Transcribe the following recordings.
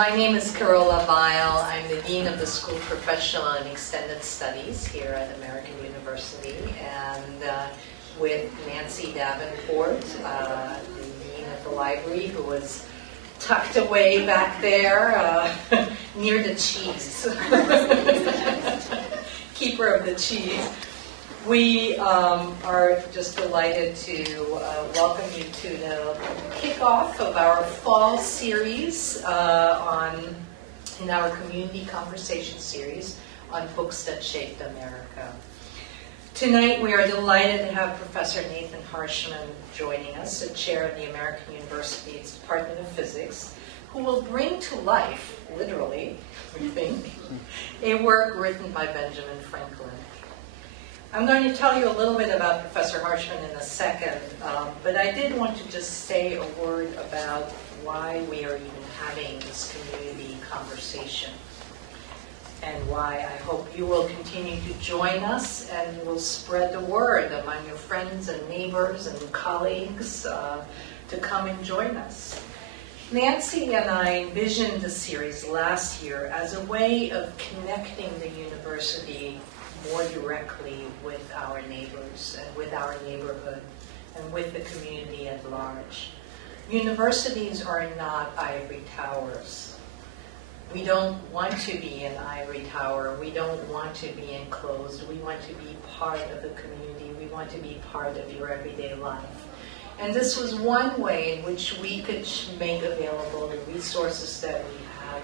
My name is Carola Weil. I'm the Dean of the School of Professional and Extended Studies here at American University, and with Nancy Davenport, the Dean of the Library, who was tucked away back there near the cheese. Keeper of the cheese. We are just delighted to welcome you to the kickoff of our fall series in our community conversation series on books that shaped America. Tonight we are delighted to have Professor Nathan Harshman joining us, the chair of the American University's Department of Physics, who will bring to life, literally, we think, a work written by Benjamin Franklin. I'm going to tell you a little bit about Professor Harshman in a second, but I did want to just say a word about why we are even having this community conversation, and why I hope you will continue to join us and will spread the word among your friends and neighbors and colleagues to come and join us. Nancy and I envisioned the series last year as a way of connecting the university more directly with our neighbors and with our neighborhood and with the community at large. Universities are not ivory towers. We don't want to be an ivory tower. We don't want to be enclosed. We want to be part of the community. We want to be part of your everyday life. And this was one way in which we could make available the resources that we have,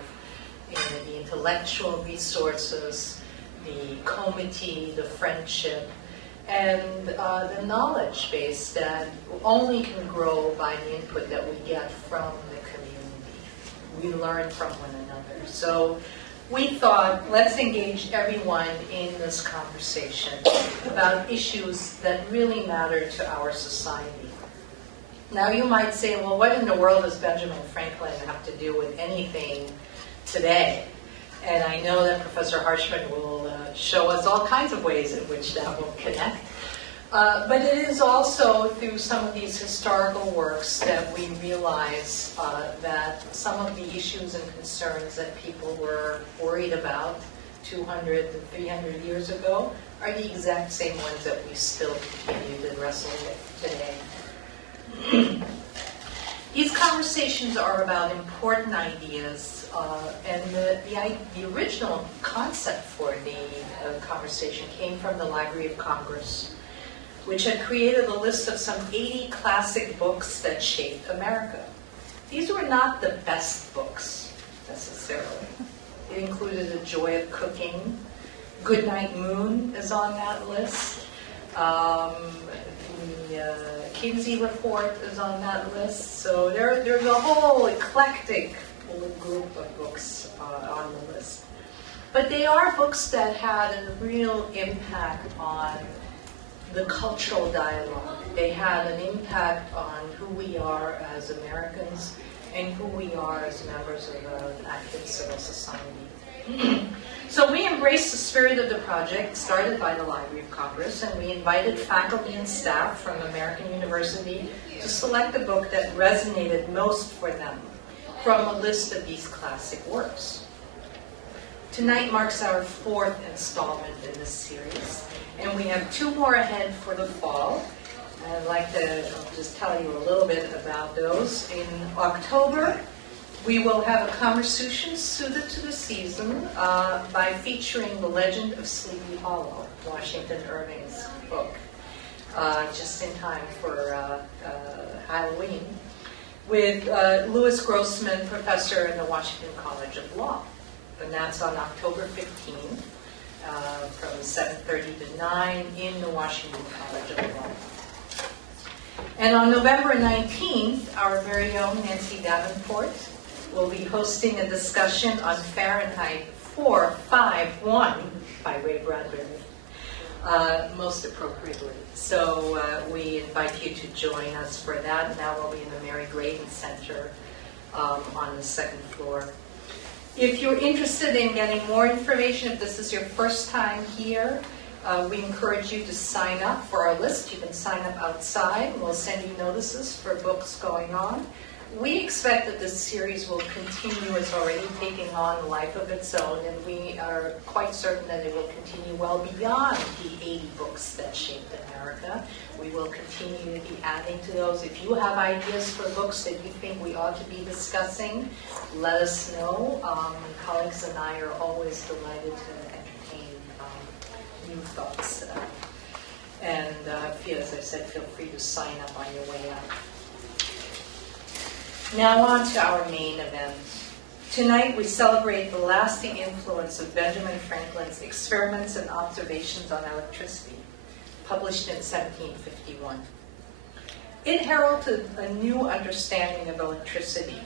the intellectual resources, the comity, the friendship, and the knowledge base that only can grow by the input that we get from the community. We learn from one another. So we thought, let's engage everyone in this conversation about issues that really matter to our society. Now you might say, well, what in the world does Benjamin Franklin have to do with anything today? And I know that Professor Harshman will show us all kinds of ways in which that will connect. But it is also through some of these historical works that we realize that some of the issues and concerns that people were worried about 200 to 300 years ago are the exact same ones that we still continue to wrestle with today. These conversations are about important ideas, and the original concept for the conversation came from the Library of Congress, which had created a list of some 80 classic books that shaped America. These were not the best books, necessarily. It included The Joy of Cooking. Goodnight Moon is on that list. The Kinsey Report is on that list. So there's a whole eclectic group of books on the list. But they are books that had a real impact on the cultural dialogue. They had an impact on who we are as Americans and who we are as members of an active civil society. So we embraced the spirit of the project started by the Library of Congress, and we invited faculty and staff from American University to select the book that resonated most for them from a list of these classic works. Tonight marks our fourth installment in this series, and we have two more ahead for the fall. I'd like to just tell you a little bit about those. In October, we will have a conversation suited to the season by featuring The Legend of Sleepy Hollow, Washington Irving's book, just in time for Halloween, with Louis Grossman, professor in the Washington College of Law. And that's on October 15th from 7:30 to 9 in the Washington College of Law. And on November 19th, our very own Nancy Davenport will be hosting a discussion on Fahrenheit 451 by Ray Bradbury, most appropriately. So we invite you to join us for that, and that will be in the Mary Graydon Center on the second floor. If you're interested in getting more information, if this is your first time here, we encourage you to sign up for our list. You can sign up outside. We'll send you notices for books going on. We expect that this series will continue. It's already taking on a life of its own, and we are quite certain that it will continue well beyond the 80 books that shaped America. We will continue to be adding to those. If you have ideas for books that you think we ought to be discussing, let us know. Colleagues and I are always delighted to entertain new thoughts. And as I said, feel free to sign up on your way out. Now on to our main event. Tonight we celebrate the lasting influence of Benjamin Franklin's Experiments and Observations on Electricity, published in 1751. It heralded a new understanding of electricity,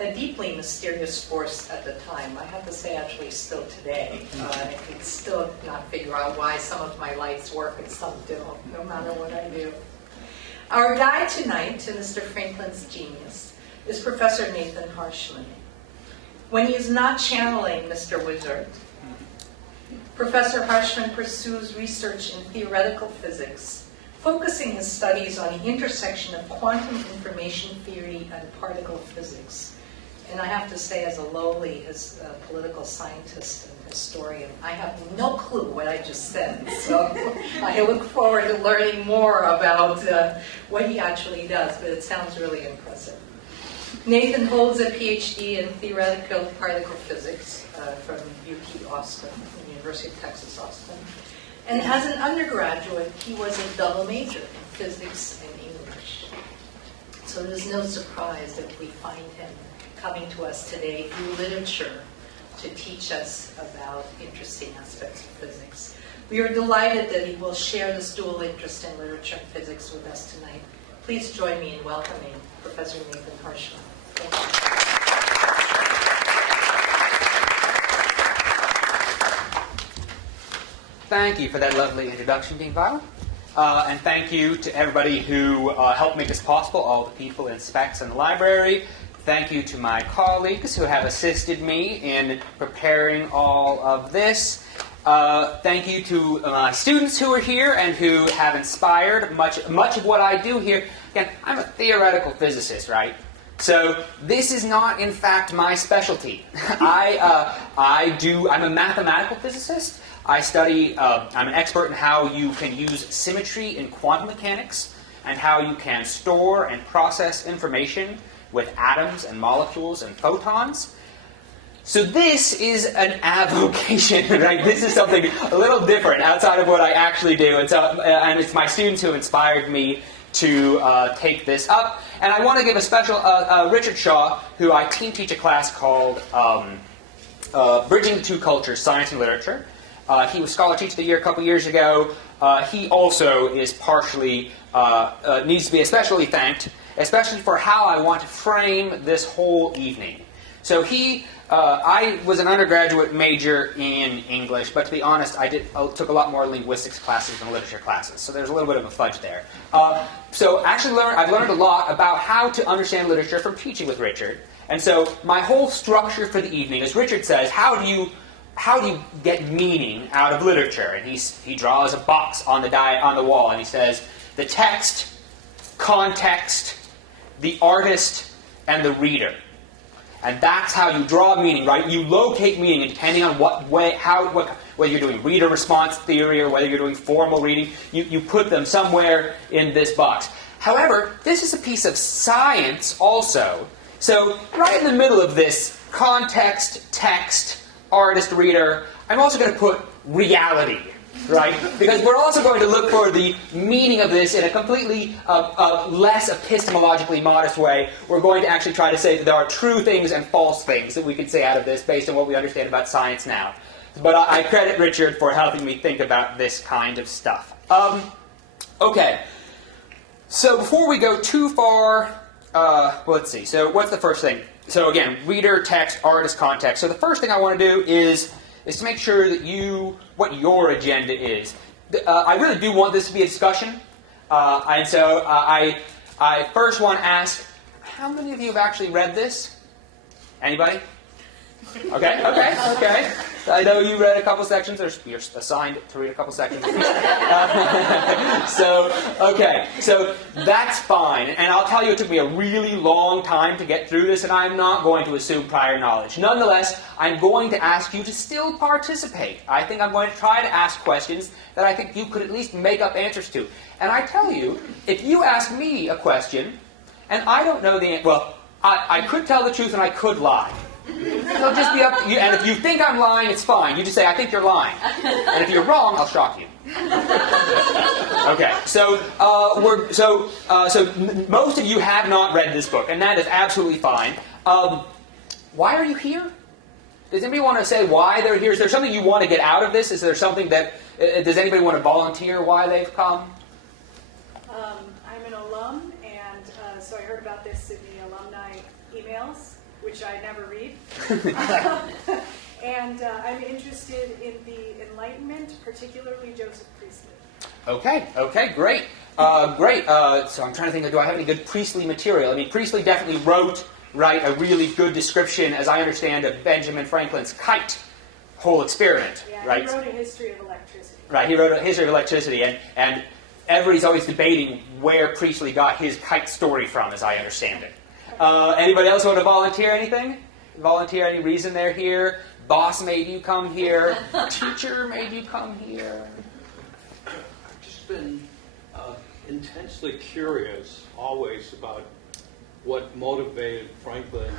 a deeply mysterious force at the time. I have to say, actually, still today. I can still not figure out why some of my lights work and some don't, no matter what I do. Our guide tonight to Mr. Franklin's genius is Professor Nathan Harshman. When he is not channeling Mr. Wizard, Professor Harshman pursues research in theoretical physics, focusing his studies on the intersection of quantum information theory and particle physics. And I have to say, as a lowly political scientist and historian, I have no clue what I just said. So I look forward to learning more about what he actually does, but it sounds really impressive. Nathan holds a PhD in theoretical particle physics from UT Austin, the University of Texas, Austin. And as an undergraduate, he was a double major in physics and English. So it is no surprise that we find him coming to us today through literature to teach us about interesting aspects of physics. We are delighted that he will share this dual interest in literature and physics with us tonight. Please join me in welcoming Professor Nathan Harshman. Thank you. Thank you for that lovely introduction, Dean Viola. And thank you to everybody who helped make this possible, all the people in Specs and the library. Thank you to my colleagues who have assisted me in preparing all of this. Thank you to my students who are here and who have inspired much of what I do here. Again, I'm a theoretical physicist, right? So this is not, in fact, my specialty. I'm a mathematical physicist. I study, I'm an expert in how you can use symmetry in quantum mechanics and how you can store and process information with atoms and molecules and photons. So this is an avocation, right? This is something a little different outside of what I actually do. And it's my students who inspired me to take this up. And I want to give a special, Richard Shaw, who I teach a class called Bridging the Two Cultures, Science and Literature. He was Scholar Teacher of the Year a couple years ago. He also is partially, needs to be especially thanked, especially for how I want to frame this whole evening. So I was an undergraduate major in English, but to be honest, I took a lot more linguistics classes than literature classes, so there's a little bit of a fudge there. So actually I've learned a lot about how to understand literature from teaching with Richard. And so my whole structure for the evening, as Richard says, how do you get meaning out of literature? And he draws a box on the wall, and he says, the text, context, the artist, and the reader. And that's how you draw meaning, right? You locate meaning, and depending on whether you're doing reader response theory or whether you're doing formal reading, you put them somewhere in this box. However, this is a piece of science also. So right in the middle of this context, text, artist, reader, I'm also going to put reality, right? Because we're also going to look for the meaning of this in a completely less epistemologically modest way. We're going to actually try to say that there are true things and false things that we can say out of this based on what we understand about science now. But I credit Richard for helping me think about this kind of stuff. Okay. So before we go too far, let's see. So what's the first thing? So again, reader, text, artist, context. So the first thing I want to do is to make sure that what your agenda is. I really do want this to be a discussion. And so I first want to ask, how many of you have actually read this? Anybody? Okay. I know you read a couple sections, or you're assigned to read a couple sections. So that's fine. And I'll tell you, it took me a really long time to get through this, and I'm not going to assume prior knowledge. Nonetheless, I'm going to ask you to still participate. I think I'm going to try to ask questions that I think you could at least make up answers to. And I tell you, if you ask me a question, and I don't know the answer, well, I could tell the truth and I could lie. It'll just be up to you. And if you think I'm lying, it's fine. You just say, I think you're lying. And if you're wrong, I'll shock you. Okay, so most of you have not read this book, and that is absolutely fine. Why are you here? Does anybody want to say why they're here? Is there something you want to get out of this? Is there something that... does anybody want to volunteer why they've come? I'm an alum, and so I heard about this in the alumni emails, which I never read. And I'm interested in the Enlightenment, particularly Joseph Priestley. Okay, great. So I'm trying to think, do I have any good Priestley material? I mean, Priestley definitely wrote a really good description, as I understand, of Benjamin Franklin's kite whole experiment. Yeah, right? He wrote a history of electricity. Right, he wrote a history of electricity, and everybody's always debating where Priestley got his kite story from, as I understand it. Anybody else want to volunteer anything? Volunteer any reason they're here? Boss made you come here? Teacher made you come here? I've just been intensely curious always about what motivated Franklin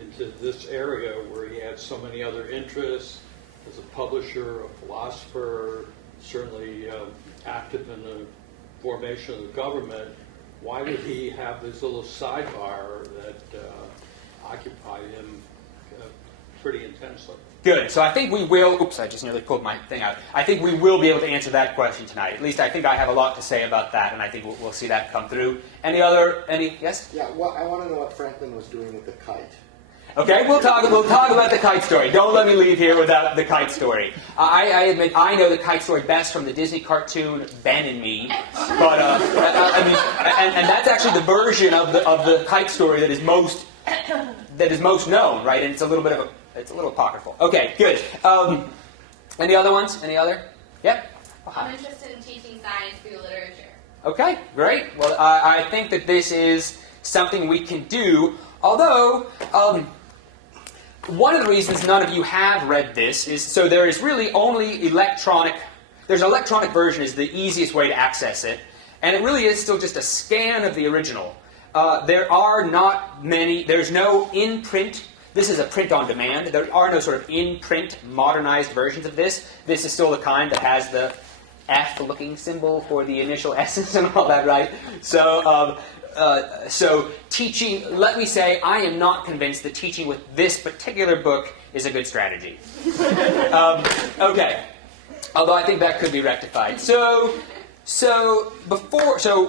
into this area where he had so many other interests as a publisher, a philosopher, certainly active in the formation of the government. Why would he have this little sidebar that occupied him pretty intensely? Good. So I think we will... Oops, I just nearly pulled my thing out. I think we will be able to answer that question tonight. At least I think I have a lot to say about that, and I think we'll see that come through. Yes? Yeah, well, I want to know what Franklin was doing with the kite. Okay, we'll talk about the kite story. Don't let me leave here without the kite story. I admit I know the kite story best from the Disney cartoon Ben and Me, but and that's actually the version of the kite story that is most known, right? And it's a little apocryphal. Okay, good. Any other ones? Any other? Yep. I'm interested in teaching science through literature. Okay, great. Well, I think that this is something we can do. Although, one of the reasons none of you have read this is so there is really only electronic. There's an electronic version is the easiest way to access it, and it really is still just a scan of the original. There are not many. There's no in-print. This is a print on demand. There are no sort of in-print modernized versions of this. This is still the kind that has the F-looking symbol for the initial S's and all that, right? So teaching, let me say, I am not convinced that teaching with this particular book is a good strategy. Okay, although I think that could be rectified. So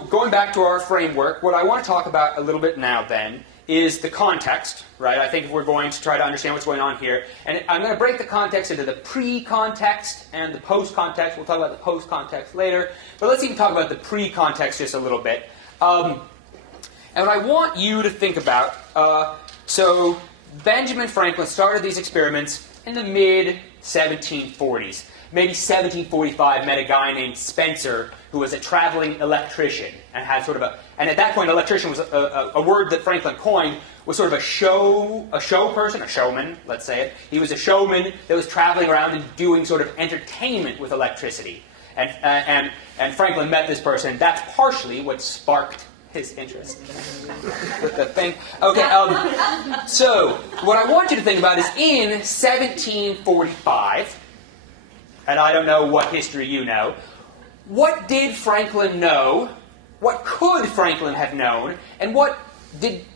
going back to our framework, what I want to talk about a little bit now then is the context, right? I think we're going to try to understand what's going on here. And I'm going to break the context into the pre-context and the post-context. We'll talk about the post-context later. But let's even talk about the pre-context just a little bit. And what I want you to think about, so Benjamin Franklin started these experiments in the mid-1740s. Maybe 1745 met a guy named Spencer who was a traveling electrician and had sort of and at that point electrician was a word that Franklin coined, was sort of a show person, a showman, let's say it. He was a showman that was traveling around and doing sort of entertainment with electricity. And Franklin met this person. That's partially what sparked his interest with the thing. Okay, so what I want you to think about is in 1745, and I don't know what history you know, what did Franklin know? What could Franklin have known? And what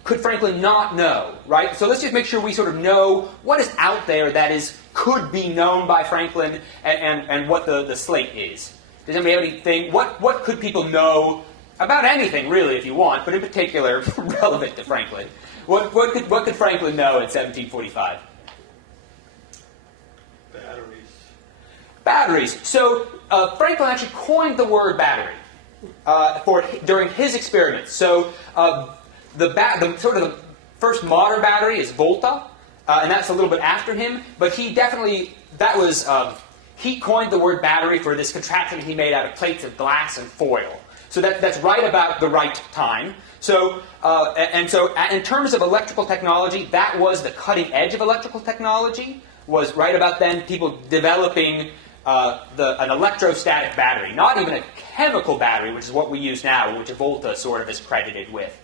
could Franklin not know, right? So let's just make sure we sort of know what is out there that could be known by Franklin and what the slate is. Does anybody have anything? What could people know about anything, really, if you want, but in particular relevant to Franklin? What could Franklin know in 1745? Batteries. So Franklin actually coined the word battery during his experiments. So the first modern battery is Volta. and that's a little bit after him, but he definitely, he coined the word battery for this contraption he made out of plates of glass and foil. So that's right about the right time. So, in terms of electrical technology, that was the cutting edge of electrical technology, was right about then people developing an electrostatic battery, not even a chemical battery, which is what we use now, which Volta sort of is credited with.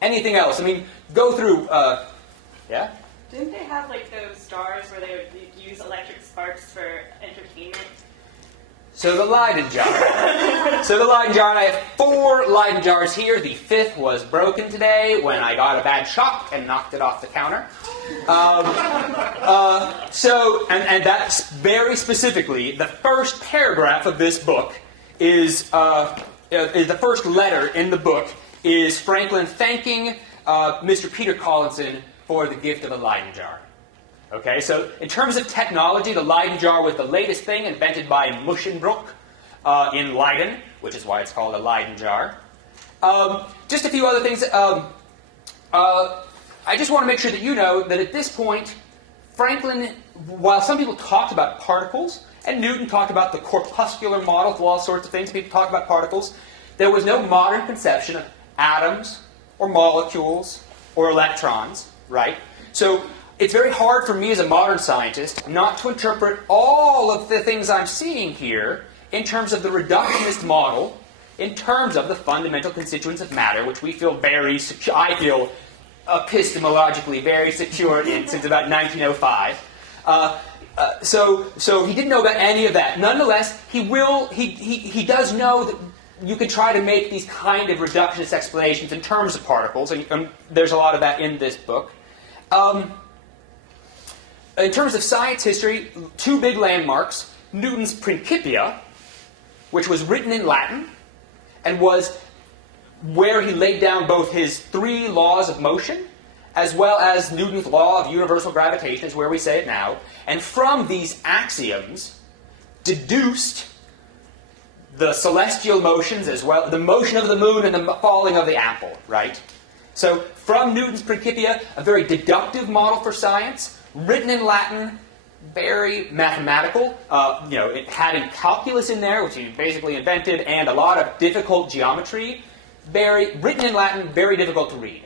Anything else? I mean, go through, yeah? Didn't they have like those jars where they would use electric sparks for entertainment? So the Leyden jar. And I have 4 Leyden jars here. The 5th was broken today when I got a bad shock and knocked it off the counter. And that's very specifically, the first paragraph of this book is the first letter in the book is Franklin thanking Mr. Peter Collinson for the gift of a Leyden jar. Okay, so in terms of technology, the Leyden jar was the latest thing invented by Muschenbroek in Leiden, which is why it's called a Leyden jar. Just a few other things. I just want to make sure that you know that at this point, Franklin, while some people talked about particles, and Newton talked about the corpuscular model for all sorts of things, people talk about particles, there was no modern conception of atoms or molecules or electrons, right? So it's very hard for me as a modern scientist not to interpret all of the things I'm seeing here in terms of the reductionist model, in terms of the fundamental constituents of matter, which we feel very secure, I feel epistemologically very secure in since about 1905. So he didn't know about any of that. Nonetheless, he does know that you can try to make these kind of reductionist explanations in terms of particles, and there's a lot of that in this book. In terms of science history, 2 big landmarks: Newton's Principia, which was written in Latin, and was where he laid down both his 3 laws of motion, as well as Newton's law of universal gravitation, is where we say it now. And from these axioms, deduced the celestial motions as well, the motion of the moon and the falling of the apple, right? So from Newton's Principia, a very deductive model for science, written in Latin, very mathematical. It had calculus in there, which he basically invented, and a lot of difficult geometry. Written in Latin, very difficult to read.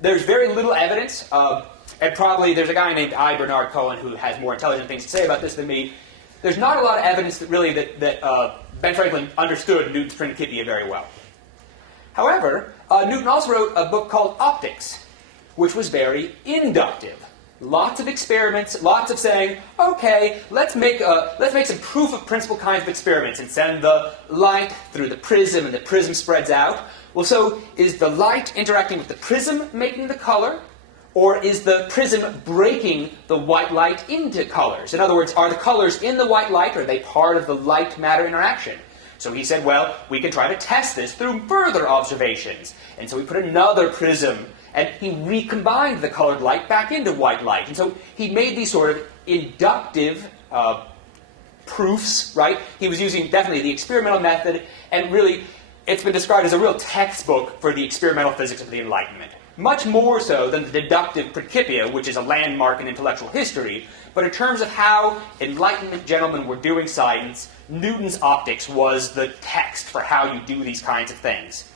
There's very little evidence, and probably there's a guy named I. Bernard Cohen who has more intelligent things to say about this than me. There's not a lot of evidence that Ben Franklin understood Newton's Principia very well. However, Newton also wrote a book called Optics, which was very inductive. Lots of experiments, lots of saying, okay, let's make some proof of principle kinds of experiments and send the light through the prism and the prism spreads out. Well, so is the light interacting with the prism making the color, or is the prism breaking the white light into colors? In other words, are the colors in the white light, or are they part of the light-matter interaction? So he said, well, we can try to test this through further observations. And so he put another prism, and he recombined the colored light back into white light. And so he made these sort of inductive proofs, right? He was using definitely the experimental method, and really, it's been described as a real textbook for the experimental physics of the Enlightenment. Much more so than the deductive Principia, which is a landmark in intellectual history. But in terms of how Enlightenment gentlemen were doing science, Newton's Optics was the text for how you do these kinds of things.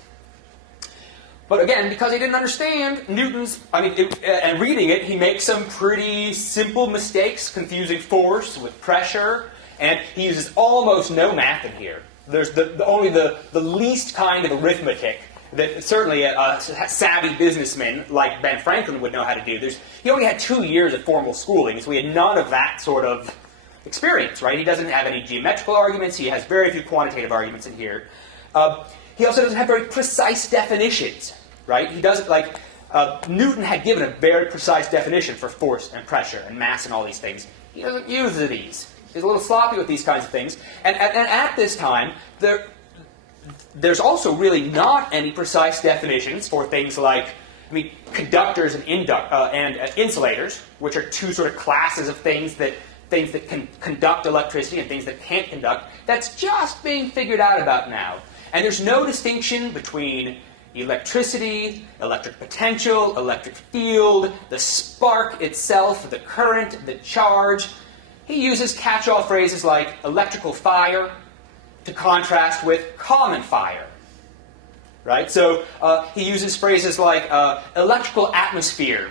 But again, because he didn't understand and reading it, he makes some pretty simple mistakes, confusing force with pressure, and he uses almost no math in here. There's only the least kind of arithmetic that certainly a savvy businessman like Ben Franklin would know how to do. He only had 2 years of formal schooling, so he had none of that sort of experience, right? He doesn't have any geometrical arguments. He has very few quantitative arguments in here. He also doesn't have very precise definitions, right? He doesn't, Newton had given a very precise definition for force and pressure and mass and all these things. He doesn't use these. He's a little sloppy with these kinds of things. And at this time, there's also really not any precise definitions for things like, conductors and insulators, which are 2 sort of classes of things that can conduct electricity and things that can't conduct. That's just being figured out about now. And there's no distinction between, electricity, electric potential, electric field, the spark itself, the current, the charge. He uses catch-all phrases like electrical fire to contrast with common fire. Right? So he uses phrases like electrical atmosphere,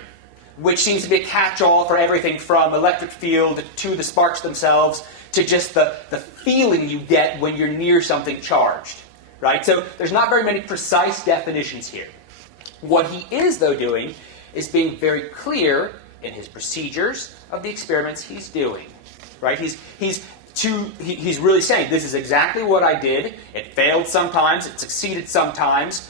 which seems to be a catch-all for everything from electric field to the sparks themselves to just the feeling you get when you're near something charged. Right? So there's not very many precise definitions here. What he is, though, doing is being very clear in his procedures of the experiments he's doing. Right? He's really saying, this is exactly what I did. It failed sometimes. It succeeded sometimes.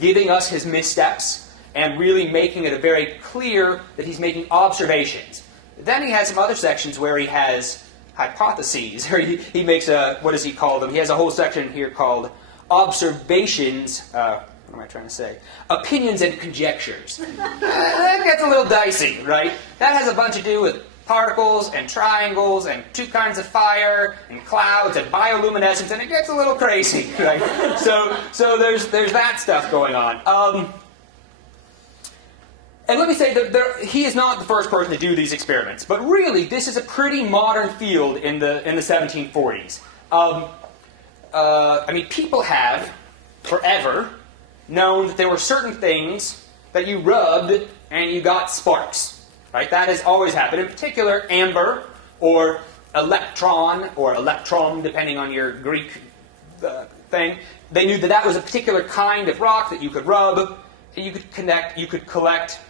Giving us his missteps and really making it very clear that he's making observations. Then he has some other sections where he has hypotheses. Or he makes what does he call them? He has a whole section here called observations. What am I trying to say? Opinions and conjectures. That gets a little dicey, right? That has a bunch to do with particles and triangles and two kinds of fire and clouds and bioluminescence, and it gets a little crazy, right? So there's that stuff going on. And let me say that he is not the first person to do these experiments, but really this is a pretty modern field in the 1740s. I mean, people have forever known that there were certain things that you rubbed and you got sparks. Right? That has always happened. In particular, amber or electron or electrum, depending on your Greek thing. They knew that that was a particular kind of rock that you could rub, and you could connect, you could collect.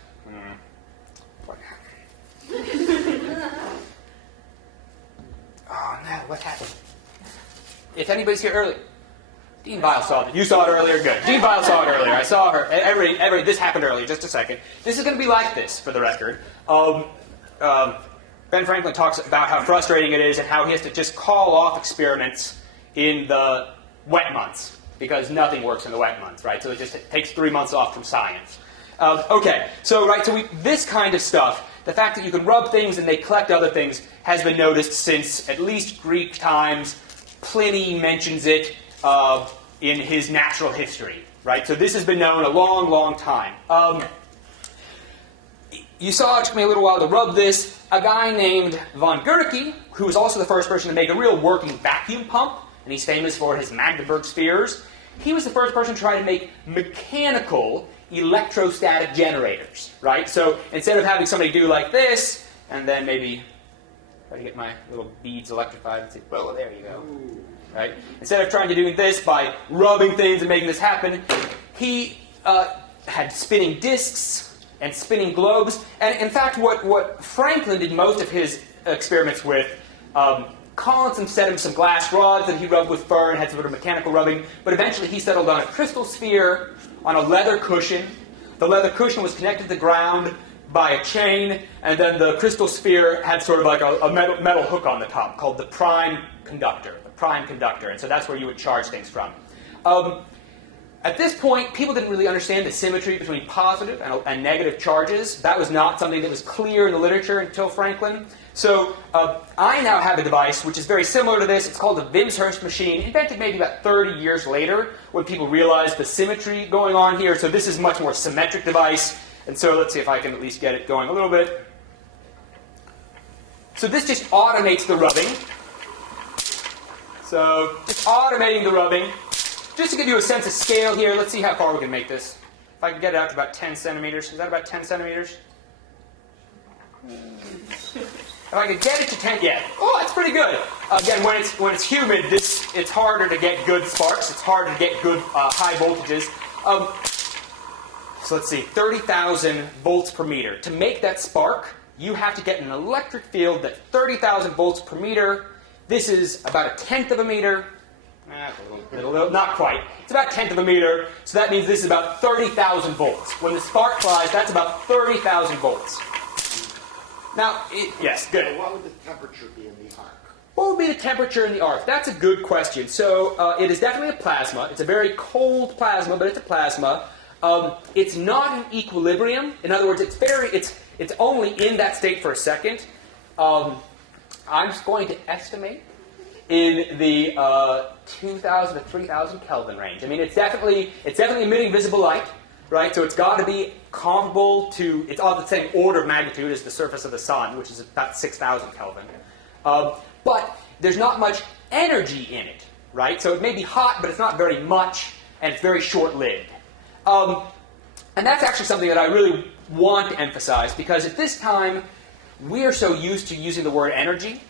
Oh no, what happened? If anybody's here early. Dean Vile saw it. You saw it earlier? Good. Dean Vile saw it earlier. I saw her. This happened earlier. Just a second. This is going to be like this, for the record. Ben Franklin talks about how frustrating it is and how he has to just call off experiments in the wet months because nothing works in the wet months, right? So it just takes 3 months off from science. This kind of stuff, the fact that you can rub things and they collect other things, has been noticed since at least Greek times. Pliny mentions it in his natural history, right? So this has been known a long, long time. You saw, it took me a little while to rub this, a guy named von Guericke, who was also the first person to make a real working vacuum pump, and he's famous for his Magdeburg spheres. He was the first person to try to make mechanical electrostatic generators, right? So instead of having somebody do like this, and then maybe try to get my little beads electrified and say, well, there you go. Right? Instead of trying to do this by rubbing things and making this happen, he had spinning discs and spinning globes. And in fact, what Franklin did most of his experiments with, Collinson set him some glass rods that he rubbed with fur and had sort of mechanical rubbing, but eventually he settled on a crystal sphere on a leather cushion. The leather cushion was connected to the ground by a chain, and then the crystal sphere had sort of like a metal hook on the top called the prime conductor. And so that's where you would charge things from. At this point, people didn't really understand the symmetry between positive and negative charges. That was not something that was clear in the literature until Franklin. So I now have a device which is very similar to this. It's called the Wimshurst machine, invented maybe about 30 years later when people realized the symmetry going on here. So this is a much more symmetric device. And so let's see if I can at least get it going a little bit. So this just automates the rubbing. So just automating the rubbing. Just to give you a sense of scale here, let's see how far we can make this. If I can get it out to about 10 centimeters. Is that about 10 centimeters? If I could get it to 10, yeah. Oh, that's pretty good. Again, when it's humid, it's harder to get good sparks. It's harder to get good high voltages. So let's see, 30,000 volts per meter. To make that spark, you have to get an electric field that's 30,000 volts per meter. This is about 1/10 of a meter. Not quite. It's about 1/10 of a meter, so that means this is about 30,000 volts. When the spark flies, that's about 30,000 volts. Now, yes, good. So what would the temperature be in the arc? What would be the temperature in the arc? That's a good question. So it is definitely a plasma. It's a very cold plasma, but it's a plasma. It's not in equilibrium. In other words, it's only in that state for a second. I'm just going to estimate in the 2,000 to 3,000 Kelvin range. I mean, it's definitely emitting visible light, right? So it's got to be comparable to, it's of the same order of magnitude as the surface of the sun, which is about 6,000 Kelvin. But there's not much energy in it, right? So it may be hot, but it's not very much, and it's very short-lived. And that's actually something that I really want to emphasize, because at this time, we are so used to using the word energy,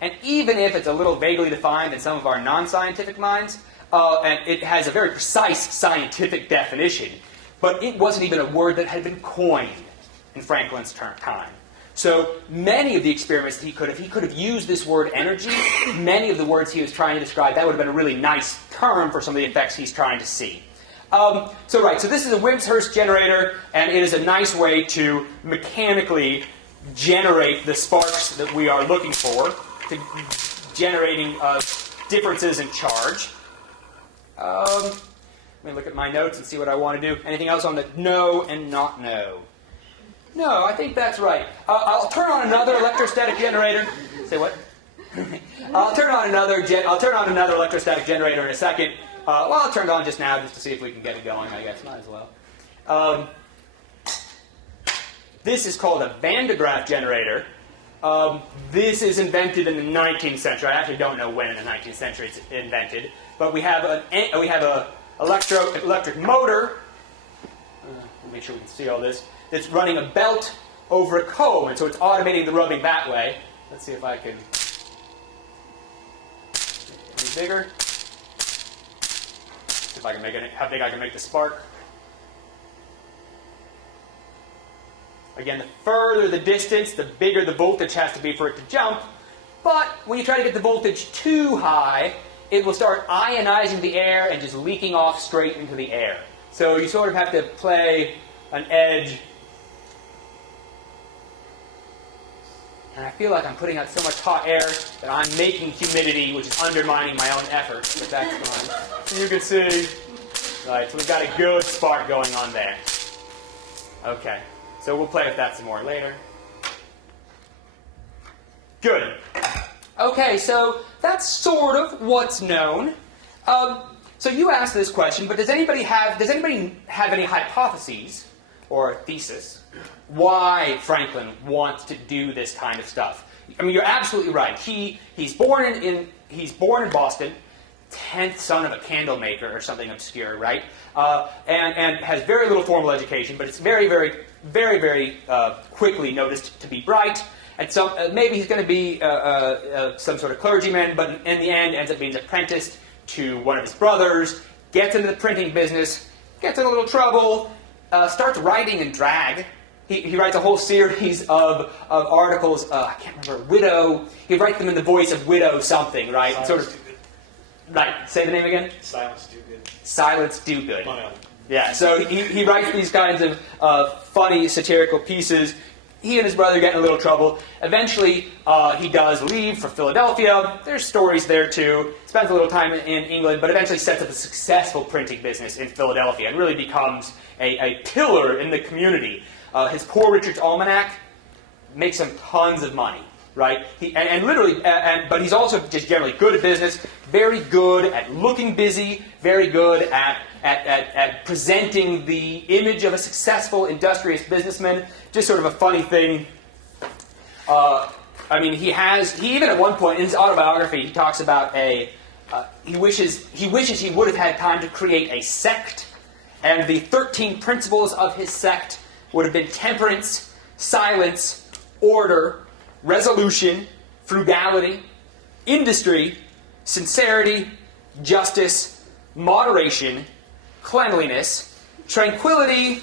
and even if it's a little vaguely defined in some of our non-scientific minds, and it has a very precise scientific definition, but it wasn't even a word that had been coined in Franklin's time. So many of the experiments that he could have used this word energy, many of the words he was trying to describe, that would have been a really nice term for some of the effects he's trying to see. So this is a Wimshurst generator, and it is a nice way to mechanically generate the sparks that we are looking for, to generating differences in charge. Let me look at my notes and see what I want to do. Anything else on the no and not no? No, I think that's right. I'll turn on another electrostatic generator. Say what? I'll turn on another electrostatic generator in a second. I'll turn it on just now, just to see if we can get it going, I guess. Might as well. This is called a Van de Graaff generator. This is invented in the 19th century. I actually don't know when in the 19th century it's invented. But we have a electric motor. Make sure we can see all this. It's running a belt over a comb, and so it's automating the rubbing that way. Let's see if I can make it any bigger. See if I can make it, how big I can make the spark. Again, the further the distance, the bigger the voltage has to be for it to jump. But when you try to get the voltage too high, it will start ionizing the air and just leaking off straight into the air. So you sort of have to play an edge. And I feel like I'm putting out so much hot air that I'm making humidity, which is undermining my own effort. But that's fine. So you can see. Right, so we've got a good spark going on there. Okay, so we'll play with that some more later. Good. Okay, so that's sort of what's known. So you asked this question, but does anybody have any hypotheses or thesis why Franklin wants to do this kind of stuff? I mean, you're absolutely right. He's born in Boston, 10th son of a candle maker or something obscure, right? And has very little formal education, but it's very, very, very, very quickly noticed to be bright. And so maybe he's going to be some sort of clergyman, but in the end ends up being apprenticed to one of his brothers, gets into the printing business, gets in a little trouble, starts writing in drag. He writes a whole series of articles. I can't remember, Widow. He writes them in the voice of Widow something, right? Right. Say the name again. Silence do good. Silence do good. Yeah. So he writes these kinds of funny satirical pieces. He and his brother get in a little trouble. Eventually, he does leave for Philadelphia. There's stories there too. Spends a little time in England, but eventually sets up a successful printing business in Philadelphia and really becomes a pillar in the community. His Poor Richard's Almanac makes him tons of money, right? But he's also just generally good at business, very good at looking busy, very good at presenting the image of a successful, industrious businessman. Just sort of a funny thing. I mean, he even at one point in his autobiography, he talks about he wishes he would have had time to create a sect, and the 13 principles of his sect would have been temperance, silence, order, resolution, frugality, industry, sincerity, justice, moderation, cleanliness, tranquility,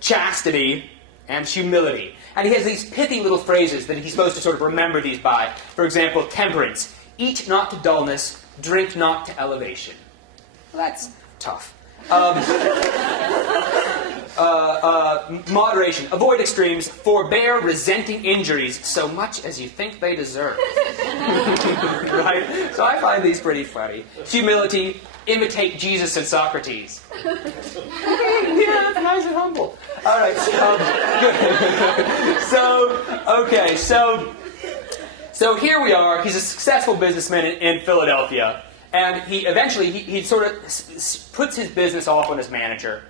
chastity, and humility. And he has these pithy little phrases that he's supposed to sort of remember these by. For example, temperance. Eat not to dullness, drink not to elevation. Well, that's tough. Moderation. Avoid extremes. Forbear resenting injuries so much as you think they deserve. Right? So I find these pretty funny. Humility. Imitate Jesus and Socrates. Yeah, that's nice and humble. All right. So So here we are. He's a successful businessman in Philadelphia, and he sort of puts his business off on his manager,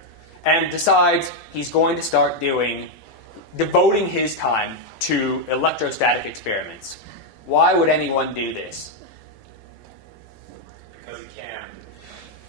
and decides he's going to start devoting his time to electrostatic experiments. Why would anyone do this? Because he can.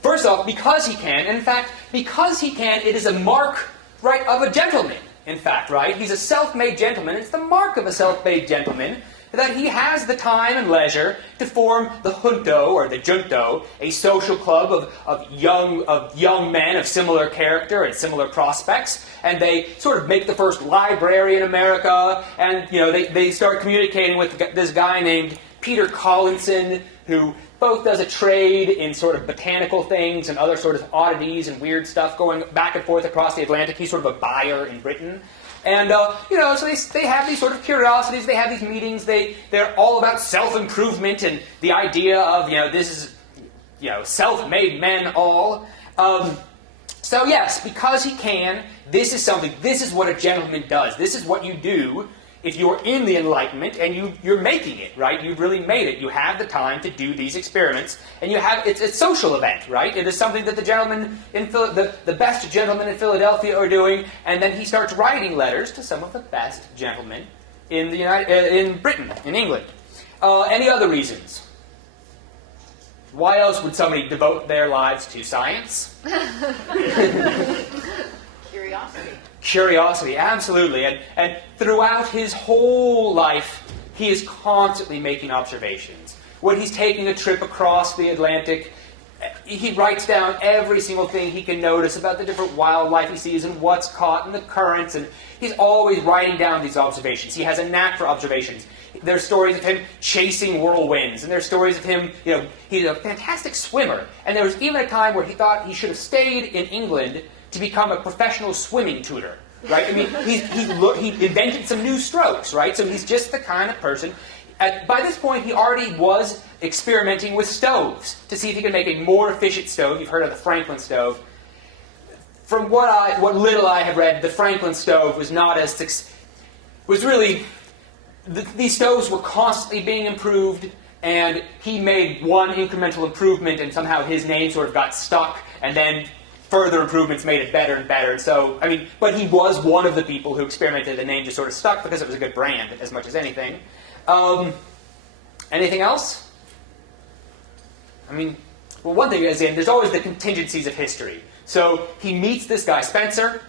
First off, because he can. And in fact, because he can, it is a mark, right, of a gentleman. In fact, right? He's a self-made gentleman. It's the mark of a self-made gentleman that he has the time and leisure to form the junto, or the junto, a social club of young men of similar character and similar prospects, and they sort of make the first library in America, and they start communicating with this guy named Peter Collinson, who both does a trade in sort of botanical things and other sort of oddities and weird stuff going back and forth across the Atlantic. He's sort of a buyer in Britain. And, so they have these sort of curiosities, they have these meetings, they're all about self-improvement and the idea of, this is, self-made men all. So yes, because he can, this is what a gentleman does. This is what you do if you're in the Enlightenment and you're making it, right? You've really made it. You have the time to do these experiments, and it's a social event, right? It is something that the gentlemen the best gentlemen in Philadelphia are doing, and then he starts writing letters to some of the best gentlemen in Britain, in England. Any other reasons? Why else would somebody devote their lives to science? Curiosity. Curiosity, absolutely. And throughout his whole life, he is constantly making observations. When he's taking a trip across the Atlantic, he writes down every single thing he can notice about the different wildlife he sees and what's caught in the currents, and he's always writing down these observations. He has a knack for observations. There's stories of him chasing whirlwinds, and there's stories of him, he's a fantastic swimmer. And there was even a time where he thought he should have stayed in England to become a professional swimming tutor, right? I mean, he invented some new strokes, right? So he's just the kind of person. By this point, he already was experimenting with stoves to see if he could make a more efficient stove. You've heard of the Franklin stove. From what little I have read, the Franklin stove was not as these stoves were constantly being improved, and he made one incremental improvement, and somehow his name sort of got stuck, and then further improvements made it better and better. And so, but he was one of the people who experimented. The name just sort of stuck because it was a good brand as much as anything. Anything else? One thing is, there's always the contingencies of history. So he meets this guy, Spencer,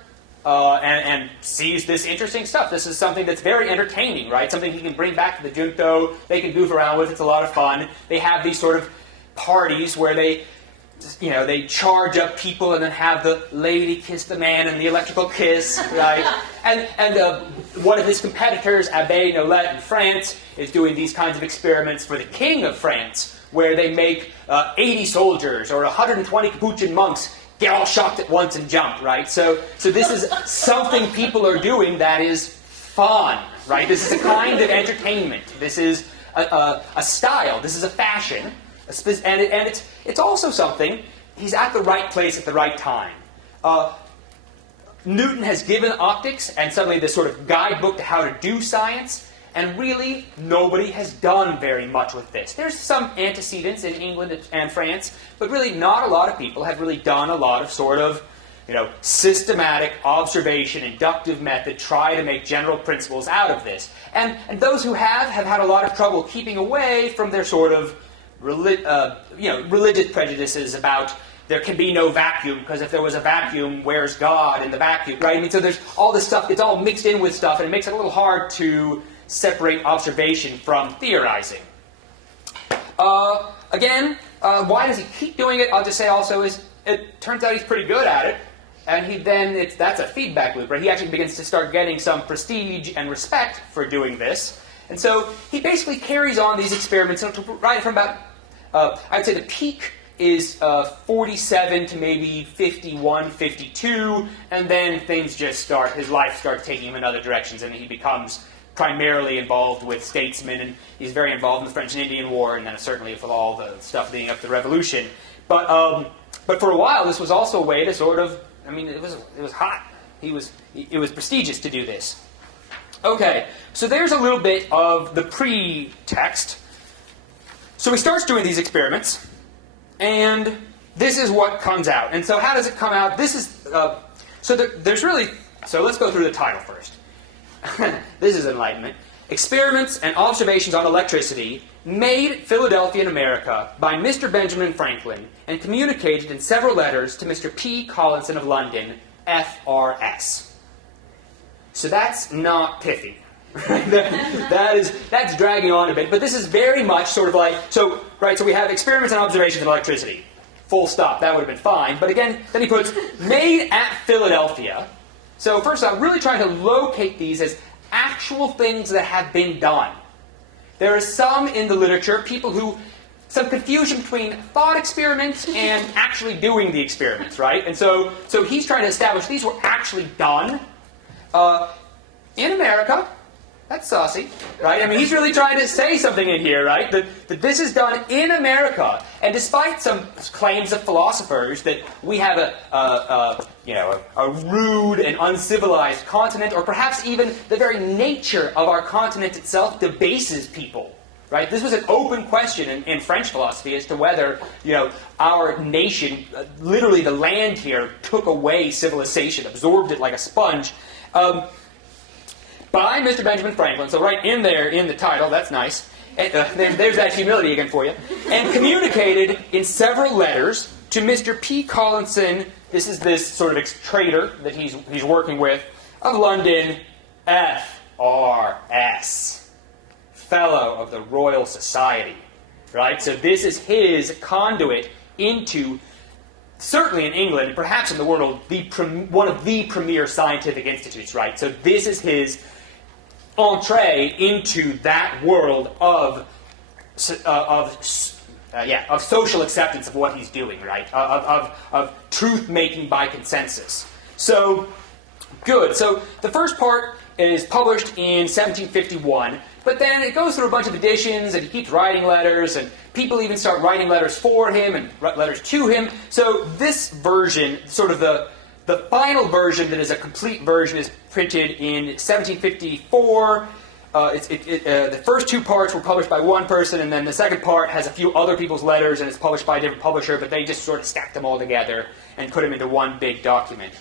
and sees this interesting stuff. This is something that's very entertaining, right? Something he can bring back to the junto. They can goof around with. It's a lot of fun. They have these sort of parties where they charge up people and then have the lady kiss the man and the electrical kiss, right? And one of his competitors, Abbé Nollet in France, is doing these kinds of experiments for the king of France, where they make 80 soldiers or 120 Capuchin monks get all shocked at once and jump, right? So this is something people are doing that is fun, right? This is a kind of entertainment. This is a style. This is a fashion. And it's also something, he's at the right place at the right time. Newton has given optics and suddenly this sort of guidebook to how to do science, and really nobody has done very much with this. There's some antecedents in England and France, but really not a lot of people have really done a lot of sort of systematic observation, inductive method, try to make general principles out of this. And those who have had a lot of trouble keeping away from their sort of religious prejudices about there can be no vacuum, because if there was a vacuum, where's God in the vacuum, right? So there's all this stuff, it's all mixed in with stuff, and it makes it a little hard to separate observation from theorizing. Again, why does he keep doing it? I'll just say also is, it turns out he's pretty good at it, and that's a feedback loop, right? He actually begins to start getting some prestige and respect for doing this. And so he basically carries on these experiments right from about, I'd say the peak is 47 to maybe 51, 52, and then things just his life starts taking him in other directions, and he becomes primarily involved with statesmen, and he's very involved in the French and Indian War, and then certainly with all the stuff leading up to the Revolution. But for a while, this was also a way to sort of, it was hot. It was prestigious to do this. Okay, so there's a little bit of the pre-text. So he starts doing these experiments, and this is what comes out. And so how does it come out? This is, there's really, so let's go through the title first. This is enlightenment. Experiments and Observations on Electricity made at Philadelphia in America by Mr. Benjamin Franklin and communicated in several letters to Mr. P. Collinson of London, FRS. So that's not pithy. That's dragging on a bit, but this is very much sort of like, so we have experiments and observations of electricity. Full stop, that would have been fine. But again, then he puts, made at Philadelphia. So first I'm really trying to locate these as actual things that have been done. There is some in the literature, some confusion between thought experiments and actually doing the experiments, right? And so he's trying to establish these were actually done in America. That's saucy, right? I mean, he's really trying to say something in here, right? That this is done in America, and despite some claims of philosophers that we have a rude and uncivilized continent, or perhaps even the very nature of our continent itself debases people, right? This was an open question in French philosophy as to whether, our nation, literally the land here, took away civilization, absorbed it like a sponge. By Mr. Benjamin Franklin, so right in there in the title, that's nice. And, there's that humility again for you. And communicated in several letters to Mr. P. Collinson, this is this sort of trader that he's working with, of London, FRS, Fellow of the Royal Society. Right? So this is his conduit into, certainly in England, and perhaps in the world, one of the premier scientific institutes, right? So this is his entree into that world of social acceptance of what he's doing, right? Of truth making by consensus. So, good. So the first part is published in 1751, but then it goes through a bunch of editions, and he keeps writing letters, and people even start writing letters for him and letters to him. So this version, sort of the final version that is a complete version, is printed in 1754. The first two parts were published by one person, and then the second part has a few other people's letters, and it's published by a different publisher, but they just sort of stacked them all together and put them into one big document.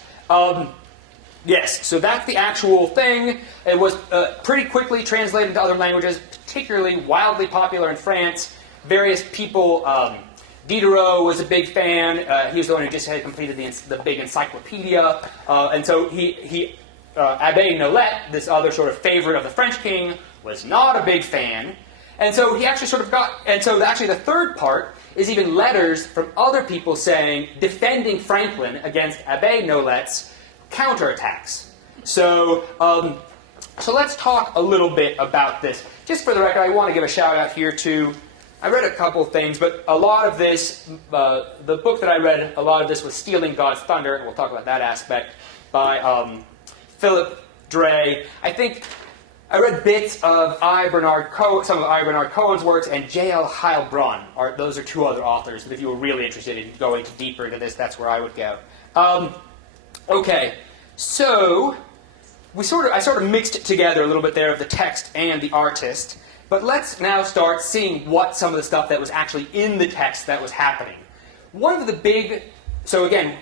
Yes, so that's the actual thing. It was pretty quickly translated into other languages, particularly wildly popular in France. Various people, Diderot was a big fan. He was the one who just had completed the big encyclopedia. And so Abbé Nollet, this other sort of favorite of the French king, was not a big fan. And so he actually actually the third part is even letters from other people defending Franklin against Abbé Nollet's counterattacks. So let's talk a little bit about this. Just for the record, I want to give a shout out here to, I read a couple of things, but a lot of this, the book that I read, a lot of this was Stealing God's Thunder, and we'll talk about that aspect, by Philip Dray. I think I read bits of some of I. Bernard Cohen's works, and J.L. Heilbronn. Those are two other authors, but if you were really interested in going deeper into this, that's where I would go. Okay, so I sort of mixed together a little bit there of the text and the artist, but let's now start seeing what some of the stuff that was actually in the text that was happening. One of the big, so again,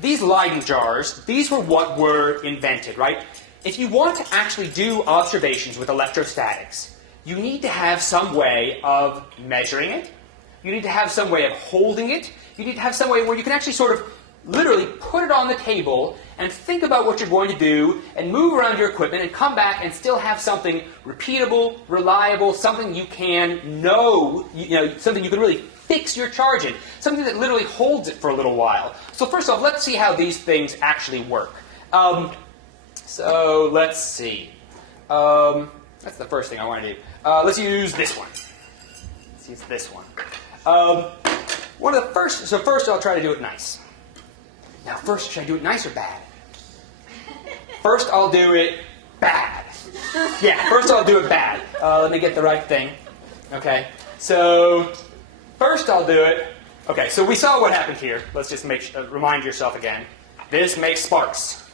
these Leyden jars, these were what were invented, right? If you want to actually do observations with electrostatics, you need to have some way of measuring it, you need to have some way of holding it, you need to have some way where you can actually sort of literally put it on the table and think about what you're going to do and move around your equipment and come back and still have something repeatable, reliable, something you can know, something you can really fix your charge in, something that literally holds it for a little while. So first off, let's see how these things actually work. So let's see. That's the first thing I want to do. Let's use this one. Let's use this one. First I'll try to do it nice. Now, first, should I do it nice or bad? First, I'll do it bad. Yeah, first I'll do it bad. Let me get the right thing. Okay, so first I'll do it. Okay, so we saw what happened here. Let's just remind yourself again. This makes sparks.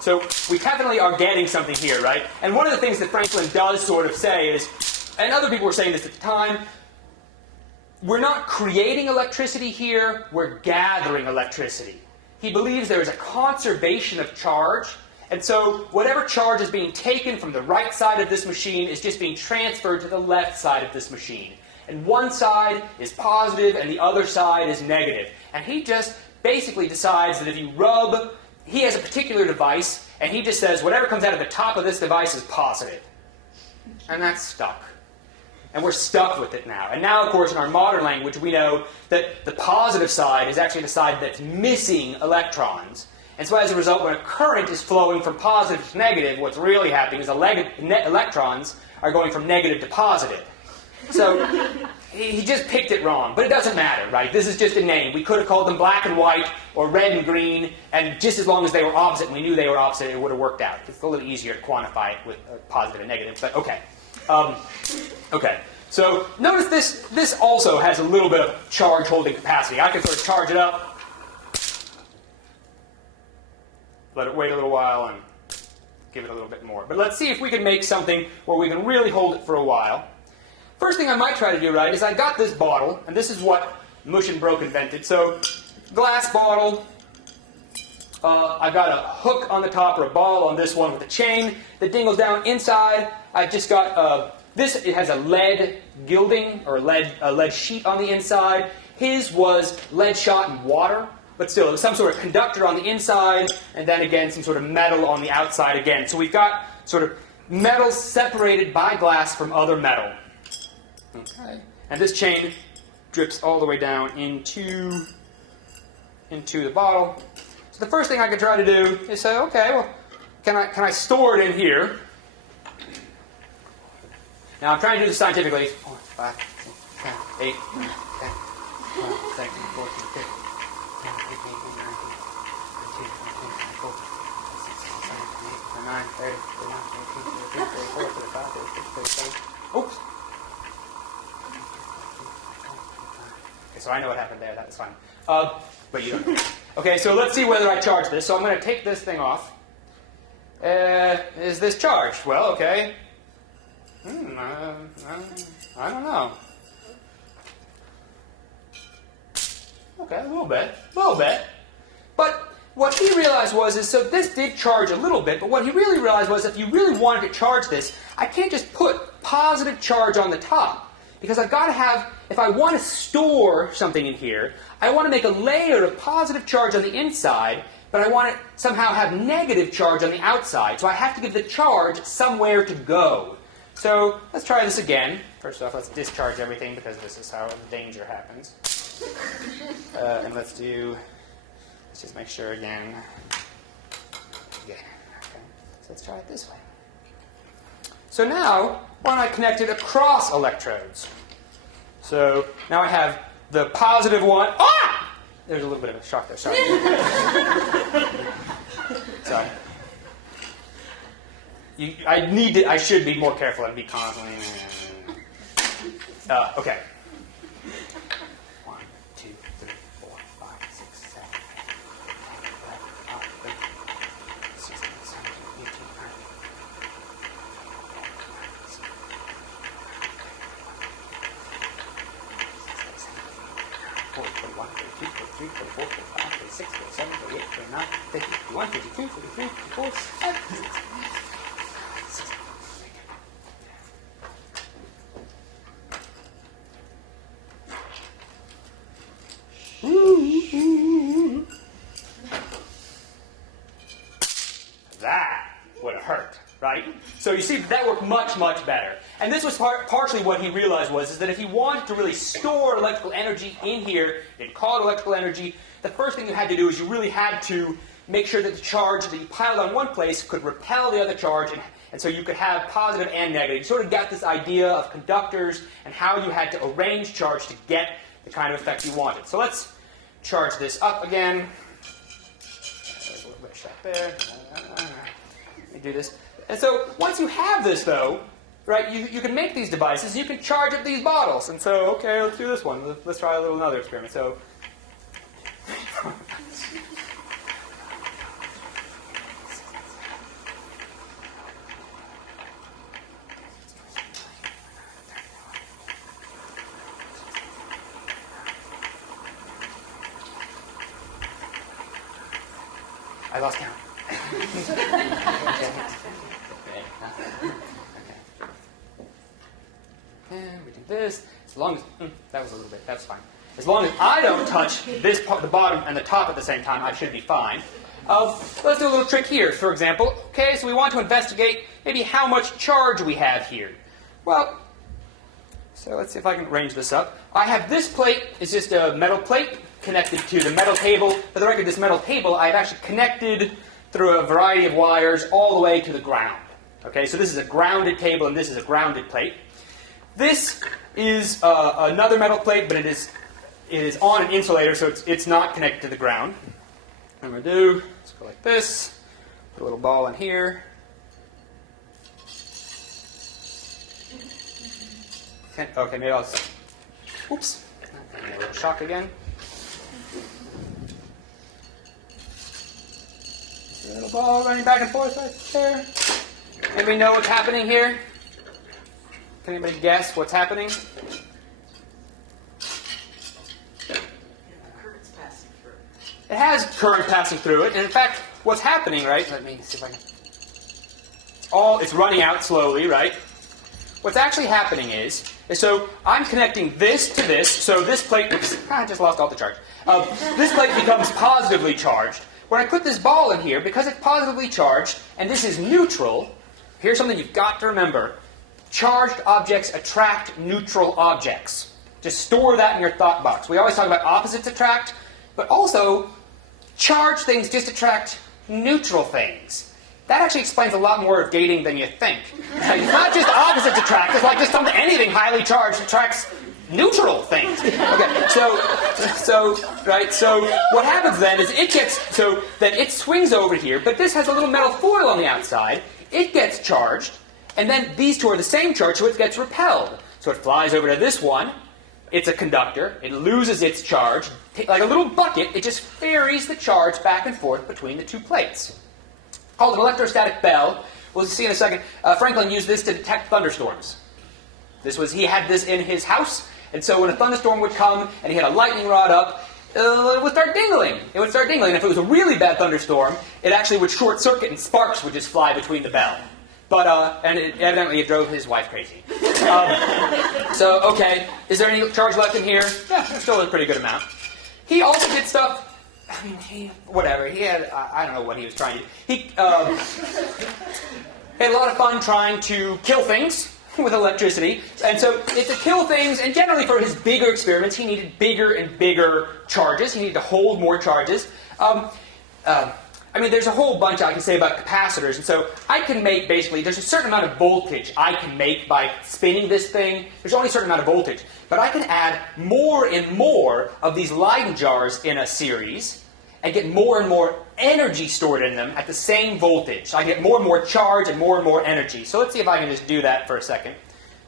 So we definitely are getting something here, right? And one of the things that Franklin does sort of say is, and other people were saying this at the time, we're not creating electricity here, we're gathering electricity. He believes there is a conservation of charge, and so whatever charge is being taken from the right side of this machine is just being transferred to the left side of this machine. And one side is positive and the other side is negative. And he just basically decides that if you rub, he has a particular device, and he just says whatever comes out of the top of this device is positive. And that's stuck. And we're stuck with it now. And now, of course, in our modern language, we know that the positive side is actually the side that's missing electrons. And so as a result, when a current is flowing from positive to negative, what's really happening is electrons are going from negative to positive. So he just picked it wrong. But it doesn't matter, right? This is just a name. We could have called them black and white or red and green, and just as long as they were opposite and we knew they were opposite, it would have worked out. It's a little easier to quantify it with positive and negative, but okay. Okay, so notice this also has a little bit of charge holding capacity. I can sort of charge it up, let it wait a little while, and give it a little bit more. But let's see if we can make something where we can really hold it for a while. First thing I might try to do, right, is I got this bottle, and this is what Mush and Broke invented. So, glass bottle, I've got a hook on the top, or a ball on this one with a chain that dingles down inside. I've just got it has a lead gilding, or a lead sheet on the inside. His was lead shot in water, but still, it was some sort of conductor on the inside, and then again, some sort of metal on the outside again. So we've got sort of metal separated by glass from other metal. Okay. And this chain drips all the way down into the bottle. So the first thing I could try to do is say, okay, well, can I store it in here? Now, I'm trying to do this scientifically. 4, 5, 6, 7, 8, 9, 10, 12, 13, 14, 15, 16, 17, 18, 19, 30, 31, 32, 34, 35, 36, 37. Oops. Okay, so I know what happened there. That was fine. But you don't. Okay, so let's see whether I charge this. So I'm going to take this thing off. Is this charged? Well, okay. I don't know. Okay, a little bit. But what he realized so this did charge a little bit, but what he really realized was if you really wanted to charge this, I can't just put positive charge on the top. Because I've got to have, if I want to store something in here, I want to make a layer of positive charge on the inside, but I want to somehow have negative charge on the outside. So I have to give the charge somewhere to go. So let's try this again. First off, let's discharge everything because this is how the danger happens. And let's just make sure again. Okay. So let's try it this way. So now, why don't I connect it across electrodes? So now I have the positive one. Ah! There's a little bit of a shock there. Sorry. Sorry. I should be more careful and be calm. Okay. 1, 2, 3, 4, 5, 6, 7, 8, 9, 10, 11, 12, 13, 16, 17, 18, 19, 40, 41, 42, 43, 44, 45, 46, 47, 48, 49, 50, 51, 52, 53, 54, 56. That would have hurt, right? So you see, that worked much, much better. And this was partially what he realized is that if he wanted to really store electrical energy in here, and call it electrical energy, the first thing you had to do is you really had to make sure that the charge that you piled on one place could repel the other charge, and so you could have positive and negative. You sort of got this idea of conductors and how you had to arrange charge to get the kind of effect you wanted. So let's charge this up again. There's a little bit of shot there. Let me do this. And so once you have this, though, right, you can make these devices. You can charge up these bottles. And so, okay, let's do this one. Let's try another experiment. So, I lost count. And we do this. As long as that was a little bit. That's fine. As long as I don't touch this part, the bottom and the top at the same time, I should be fine. Let's do a little trick here. For example, okay, so we want to investigate maybe how much charge we have here. Well, so let's see if I can arrange this up. I have this plate. It's just a metal plate connected to the metal table. For the record, this metal table I've actually connected through a variety of wires all the way to the ground. Okay, so this is a grounded table and this is a grounded plate. This is another metal plate, but it is on an insulator, so it's not connected to the ground. What I'm going to do, let's go like this, put a little ball in here. Okay, maybe I'll just, oops, a little shock again. A little ball running back and forth right there. Anybody know what's happening here? Can anybody guess what's happening? It has current passing through it, and in fact, what's happening, right? Let me see if I can. It's running out slowly, right? What's actually happening is so I'm connecting this to this, so this plate, oops, I just lost all the charge. This plate becomes positively charged. When I put this ball in here, because it's positively charged, and this is neutral, here's something you've got to remember. Charged objects attract neutral objects. Just store that in your thought box. We always talk about opposites attract, but also charged things just attract neutral things. That actually explains a lot more of dating than you think. It's not just opposites attract. It's like just anything highly charged attracts neutral things. Okay, so what happens then is it swings over here, but this has a little metal foil on the outside. It gets charged, and then these two are the same charge, so it gets repelled. So it flies over to this one. It's a conductor. It loses its charge. Like a little bucket, it just ferries the charge back and forth between the two plates. Called an electrostatic bell. We'll see in a second. Franklin used this to detect thunderstorms. He had this in his house, and so when a thunderstorm would come and he had a lightning rod up, it would start dingling. It would start dingling. And if it was a really bad thunderstorm, it actually would short circuit and sparks would just fly between the bell. But evidently it drove his wife crazy. So, okay, is there any charge left in here? Yeah, still a pretty good amount. He also did stuff. I mean, he had, I don't know what he was trying to do. He had a lot of fun trying to kill things with electricity. And so, to kill things, and generally for his bigger experiments, he needed bigger and bigger charges. He needed to hold more charges. There's a whole bunch I can say about capacitors. And so, I can make, basically, there's a certain amount of voltage I can make by spinning this thing. There's only a certain amount of voltage. But I can add more and more of these Leyden jars in a series and get more and more energy stored in them at the same voltage. So I get more and more charge and more energy. So let's see if I can just do that for a second.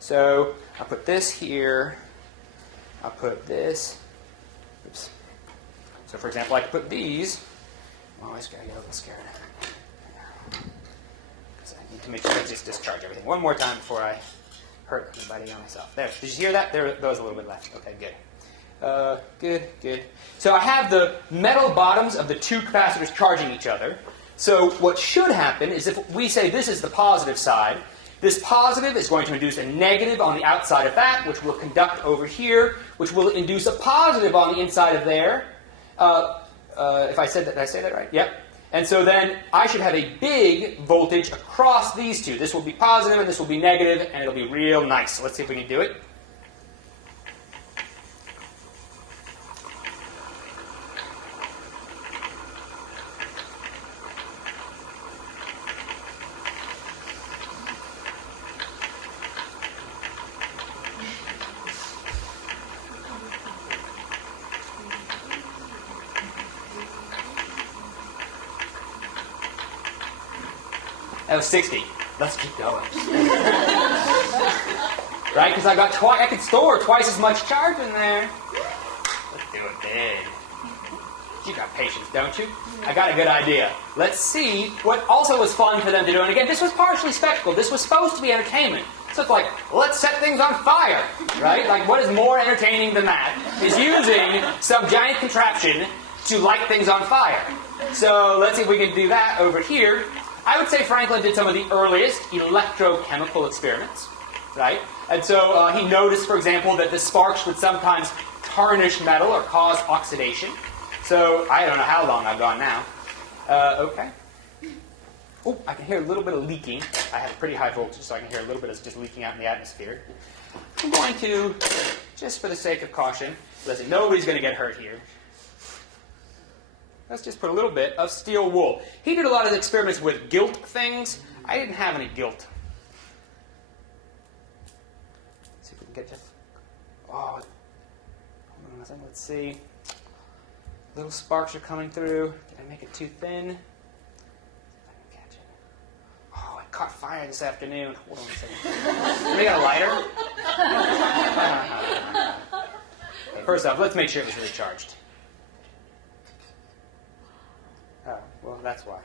So I'll put this here. I'll put this. Oops. So for example, I could put these. Oh, I always get a little scared. Because I need to make sure I just discharge everything one more time before I hurt anybody or myself. There. Did you hear that? There was a little bit left. Okay, good. Good. So I have the metal bottoms of the two capacitors charging each other. So what should happen is if we say this is the positive side, this positive is going to induce a negative on the outside of that, which will conduct over here, which will induce a positive on the inside of there. If I said that, did I say that right? Yep. And so then I should have a big voltage across these two. This will be positive and this will be negative, and it'll be real nice. So let's see if we can do it. That was 60. Let's keep going. Right? Because I can store twice as much charge in there. Let's do it big. You got patience, don't you? I got a good idea. Let's see what also was fun for them to do. And again, this was partially spectacle. This was supposed to be entertainment. So it's like, let's set things on fire. Right? Like, what is more entertaining than that? Is using some giant contraption to light things on fire. So let's see if we can do that over here. I would say Franklin did some of the earliest electrochemical experiments, right? And so he noticed, for example, that the sparks would sometimes tarnish metal or cause oxidation. So I don't know how long I've gone now. Okay. Oh, I can hear a little bit of leaking. I have a pretty high voltage, so I can hear a little bit of just leaking out in the atmosphere. I'm going to, just for the sake of caution, listen, nobody's going to get hurt here. Let's just put a little bit of steel wool. He did a lot of experiments with gilt things. I didn't have any gilt. Let's see if we can get just... Oh, hold on a second. Let's see. Little sparks are coming through. Did I make it too thin? See if I can catch it. Oh, it caught fire this afternoon. Hold on a second. We got a lighter? First off, let's make sure it was really charged. Oh, well, that's why.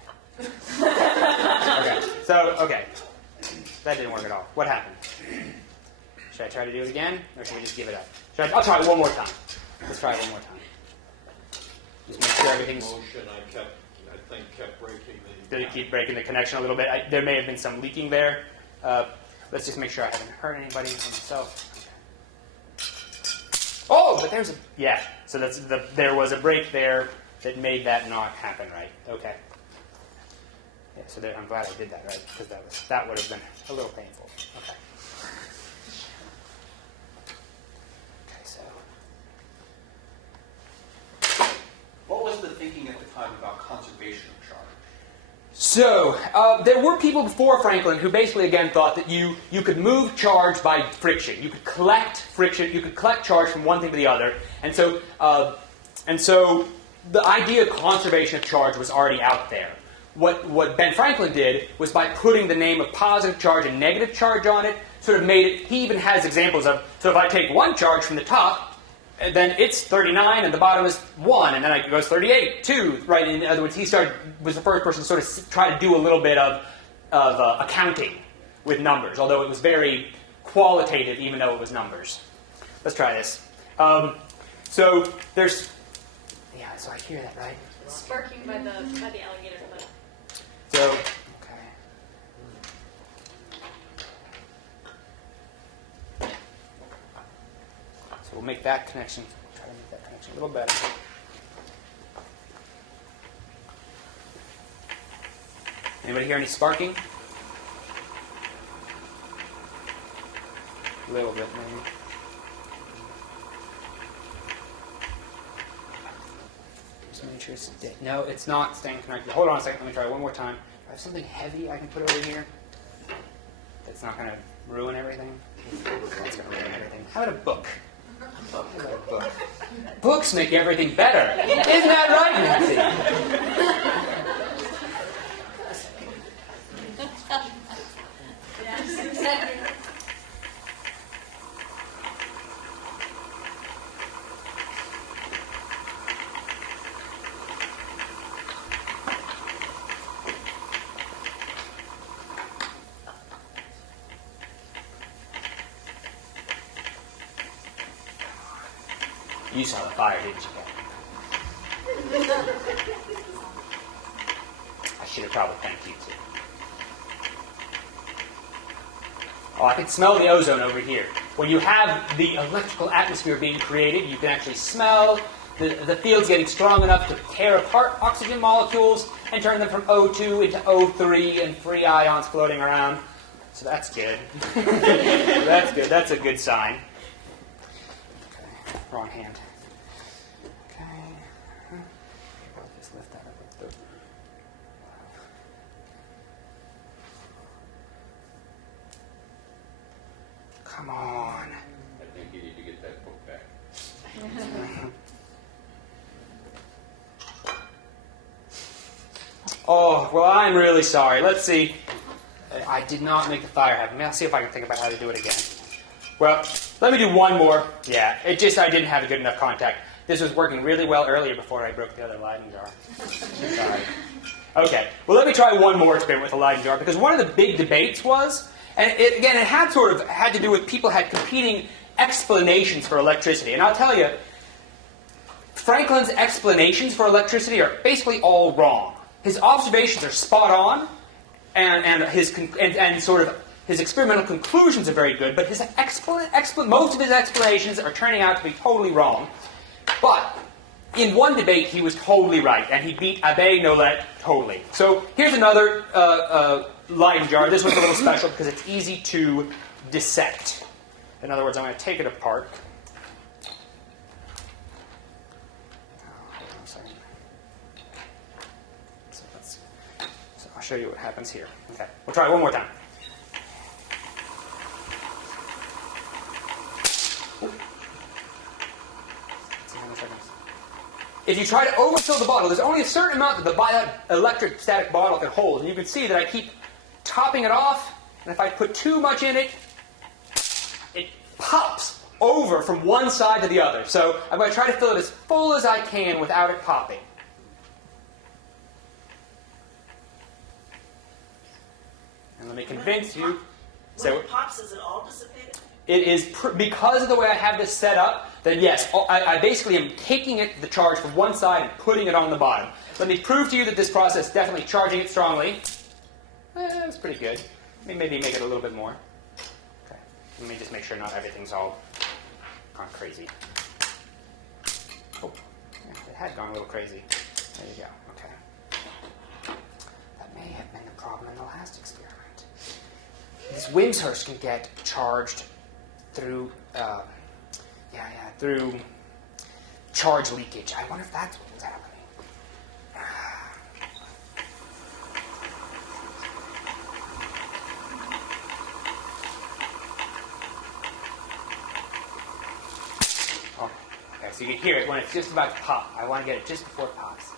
Okay. That didn't work at all. What happened? Should I try to do it again, or should we just give it up? I'll try it one more time. Let's try it one more time. Just make sure everything's... Motion, I think kept breaking the... Did it keep breaking the connection a little bit? There may have been some leaking there. Let's just make sure I haven't hurt anybody or myself. Oh, but there's a... Yeah, so there was a break there that made that not happen right. Okay. Yeah, so I'm glad I did that, right? Because that would have been a little painful. Okay. Okay, so... What was the thinking at the time about conservation of charge? So, there were people before Franklin who basically, again, thought that you could move charge by friction. You could collect friction, you could collect charge from one thing to the other. And so the idea of conservation of charge was already out there. What Ben Franklin did was by putting the name of positive charge and negative charge on it, sort of made it, he even has examples of, so if I take one charge from the top, then it's 39 and the bottom is 1, and then it goes 38, 2, right? In other words, he was the first person to sort of try to do a little bit of accounting with numbers, although it was very qualitative even though it was numbers. Let's try this. So there's... Yeah, so I hear that, right? Sparking by the alligator cliff. So, okay. So we'll make that connection, try to make that connection a little better. Anybody hear any sparking? A little bit, maybe. Just make sure it's dead. No, it's not staying connected. Hold on a second. Let me try one more time. Do I have something heavy I can put over here that's not going to ruin everything? That's going to ruin everything. How about a book? How about a book? Books make everything better. Isn't that right, Nancy? You saw the fire, didn't you, Captain? I should have probably thanked you, too. Oh, I can smell the ozone over here. When you have the electrical atmosphere being created, you can actually smell the field's getting strong enough to tear apart oxygen molecules and turn them from O2 into O3 and free ions floating around. So that's good. That's good. That's a good sign. Okay. Wrong hand. Okay. I'll just lift that up with the... Come on. I think you need to get that book back. Oh, well, I'm really sorry. Let's see. I did not make the fire happen. I'll see if I can think about how to do it again. Well, let me do one more. Yeah, I didn't have a good enough contact. This was working really well earlier before I broke the other Leyden jar. Sorry. Okay, well, let me try one more experiment with the Leyden jar, because one of the big debates was, and it had to do with people had competing explanations for electricity. And I'll tell you, Franklin's explanations for electricity are basically all wrong. His observations are spot on, and his experimental conclusions are very good, but his most of his explanations are turning out to be totally wrong. But in one debate, he was totally right, and he beat Abbe Nollet totally. So here's another Leyden jar. This one's a little special because it's easy to dissect. In other words, I'm going to take it apart. Hold on a second. So I'll show you what happens here. Okay, we'll try it one more time. If you try to overfill the bottle, there's only a certain amount that the electric static bottle can hold. And you can see that I keep topping it off, and if I put too much in it, it pops over from one side to the other. So I'm going to try to fill it as full as I can without it popping. And let me convince you. When it pops, is it all dissipated? It is, because of the way I have this set up, then yes, I basically am taking the charge from one side and putting it on the bottom. Let me prove to you that this process is definitely charging it strongly. That's pretty good. Maybe make it a little bit more. Okay. Let me just make sure not everything's all gone crazy. Oh, yeah, it had gone a little crazy. There you go. Okay. That may have been the problem in the last experiment. This Wimshurst can get charged through through charge leakage. I wonder if that's what's happening. Oh, okay, so you can hear it when it's just about to pop. I want to get it just before it pops.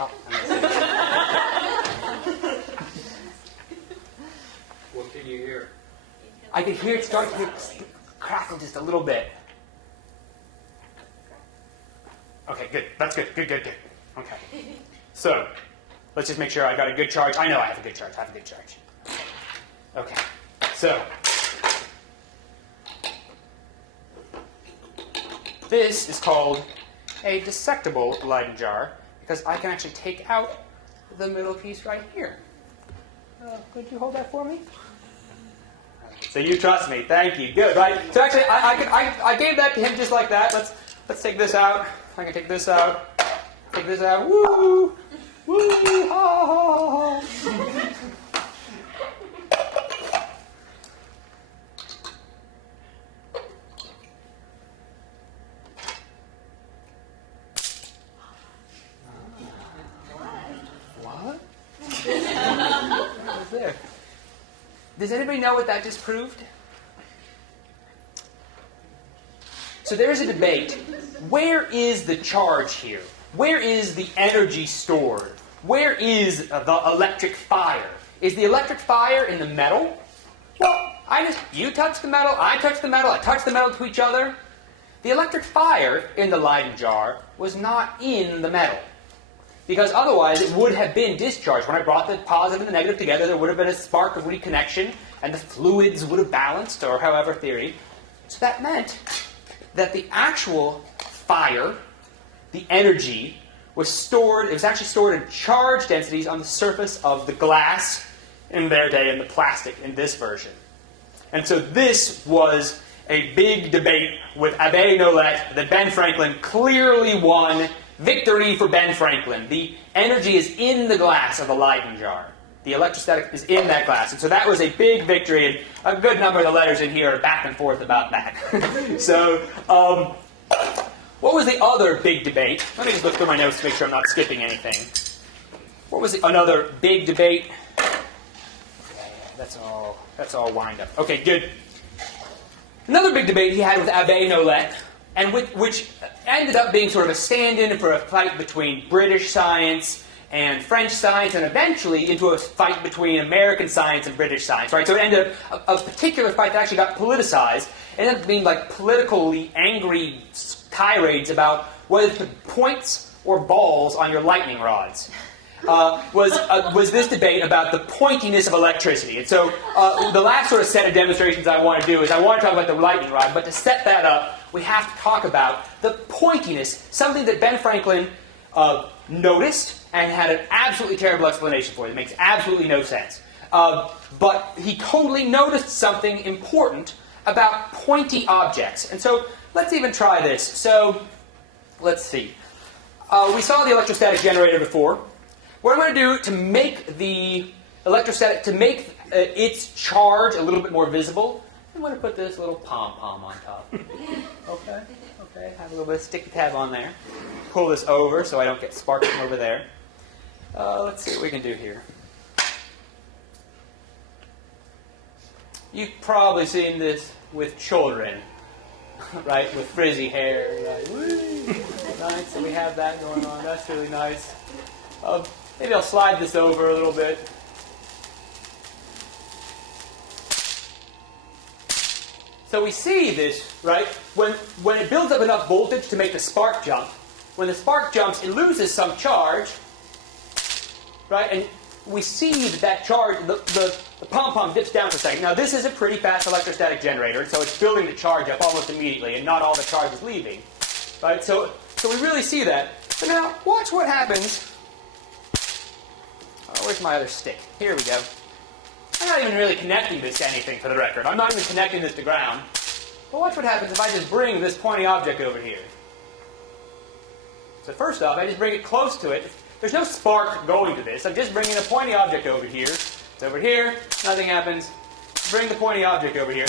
Oh, What can you hear? I can hear it start to crackle just a little bit. Okay, good. That's good. Good. Okay. So, let's just make sure I got a good charge. I know I have a good charge. Okay. So, this is called a dissectable Leyden jar because I can actually take out the middle piece right here. Could you hold that for me? So you trust me. Thank you. Good, right? So actually, I gave that to him just like that. Let's take this out. I can take this out. Take this out. Woo! Woo! Ha ha ha ha! What? What's there? Does anybody know what that just proved? So there's a debate. Where is the charge here? Where is the energy stored? Where is the electric fire? Is the electric fire in the metal? Well, you touch the metal, I touch the metal, I touch the metal to each other. The electric fire in the Leyden jar was not in the metal. Because otherwise it would have been discharged. When I brought the positive and the negative together, there would have been a spark of reconnection, and the fluids would have balanced, or however theory. So that meant that the actual fire, the energy, was stored, it was actually stored in charge densities on the surface of the glass in their day and the plastic in this version. And so this was a big debate with Abbe Nollet that Ben Franklin clearly won. Victory for Ben Franklin. The energy is in the glass of the Leyden jar. The electrostatic is in that glass. And so that was a big victory, and a good number of the letters in here are back and forth about that. So, what was the other big debate? Let me just look through my notes to make sure I'm not skipping anything. What was another big debate? That's all wind up. Okay, good. Another big debate he had with Abbe Nollet, and which ended up being sort of a stand-in for a fight between British science and French science, and eventually into a fight between American science and British science, right? So it ended up a particular fight that actually got politicized. It ended up being like politically angry tirades about whether to put points or balls on your lightning rods. was this debate about the pointiness of electricity. And so the last sort of set of demonstrations I want to do is I want to talk about the lightning rod, but to set that up, we have to talk about the pointiness, something that Ben Franklin noticed and had an absolutely terrible explanation for. It makes absolutely no sense. But he totally noticed something important about pointy objects. And so let's even try this. So let's see. We saw the electrostatic generator before. What I'm going to do to make the electrostatic, to make its charge a little bit more visible, I'm going to put this little pom-pom on top. Okay, have a little bit of sticky tab on there. Pull this over so I don't get sparks from over there. Let's see what we can do here. You've probably seen this with children, right? With frizzy hair. Right? Whee! Nice, so we have that going on. That's really nice. Maybe I'll slide this over a little bit. So we see this, right? When it builds up enough voltage to make the spark jump, when the spark jumps, it loses some charge, right? And we see that charge, the pom-pom dips down for a second. Now this is a pretty fast electrostatic generator, so it's building the charge up almost immediately, and not all the charge is leaving, right? So we really see that. But now, watch what happens. Oh, where's my other stick? Here we go. I'm not even really connecting this to anything, for the record. I'm not even connecting this to ground. But watch what happens if I just bring this pointy object over here. So first off, I just bring it close to it. There's no spark going to this. I'm just bringing a pointy object over here. It's over here. Nothing happens. Bring the pointy object over here.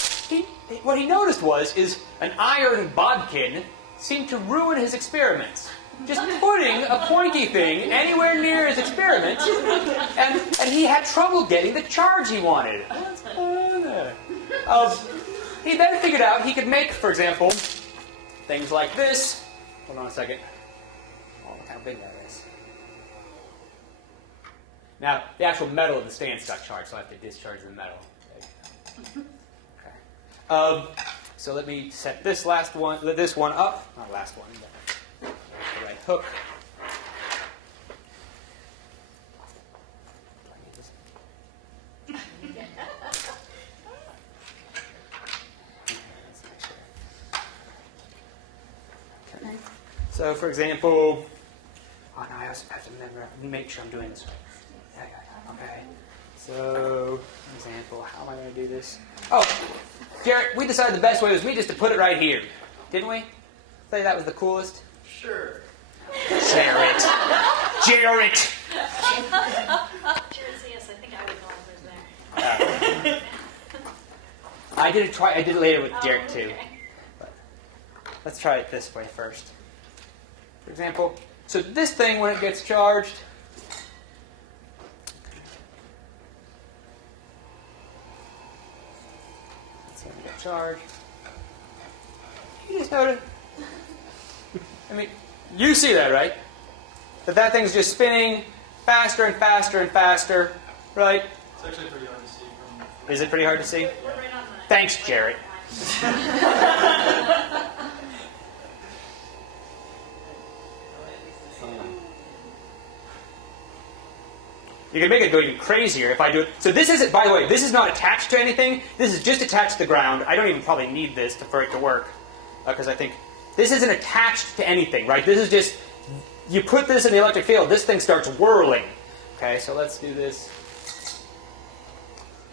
What he noticed is an iron bodkin seemed to ruin his experiments. Just putting a pointy thing anywhere near his experiments, and he had trouble getting the charge he wanted. He then figured out he could make, for example, things like this. Hold on a second. Oh, look how big that is. Now, the actual metal of the stand's got charge, so I have to discharge the metal. Okay. So let me set this one up. Not last one, but the right hook. Okay. So, for example, oh no, I also have to remember. Make sure I'm doing this right. Yeah. Okay. So, for example, how am I going to do this? Oh, Jarrett, we decided the best way was just to put it right here, didn't we? Say that was the coolest. Sure. Jarrett. Jared says yes, I think I would know if there's there. I did it later with Jarrett too. Okay. But let's try it this way first. For example, so this thing, when it gets charged, let's see if it gets charged. You just notice. I mean, you see that, right? That thing's just spinning faster and faster and faster, right? It's actually pretty hard to see from... Is it pretty hard to see? We're right on the... Thanks, Jarrett. You can make it go even crazier if I do it. So this isn't, by the way, this is not attached to anything. This is just attached to the ground. I don't even probably need this for it to work, because I think this isn't attached to anything, right? This is just, you put this in the electric field, this thing starts whirling. Okay, so let's do this.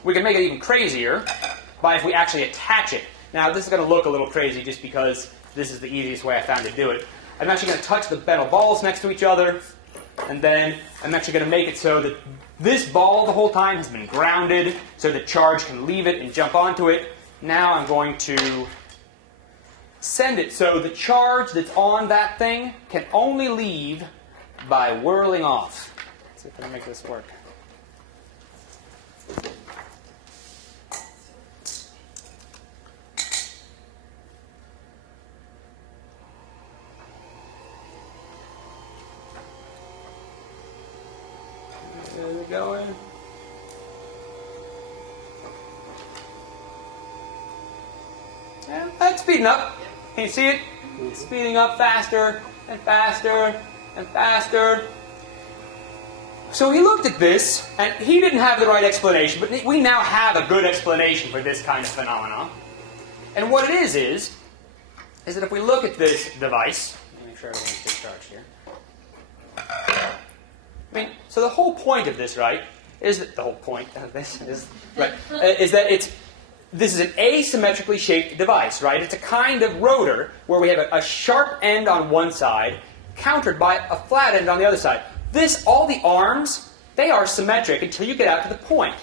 We can make it even crazier by if we actually attach it. Now, this is going to look a little crazy just because this is the easiest way I found to do it. I'm actually going to touch the metal balls next to each other, and then I'm actually going to make it so that this ball the whole time has been grounded so the charge can leave it and jump onto it. Now I'm going to send it so the charge that's on that thing can only leave by whirling off. Let's see if I can make this work. There we go. And that's speeding up. Can you see it? It's speeding up faster and faster and faster. So he looked at this, and he didn't have the right explanation, but we now have a good explanation for this kind of phenomenon. And what it is that if we look at this device, let me make sure everything's discharged here. I mean, so the whole point of this, right, is that this is an asymmetrically shaped device, right? It's a kind of rotor where we have a sharp end on one side, countered by a flat end on the other side. All the arms, they are symmetric until you get out to the point.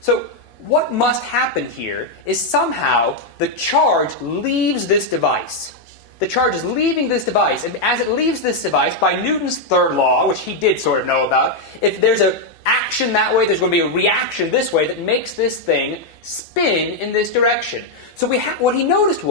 So what must happen here is somehow the charge leaves this device. The charge is leaving this device, and as it leaves this device, by Newton's third law, which he did sort of know about, if there's an action that way, there's going to be a reaction this way that makes this thing spin in this direction. So what he noticed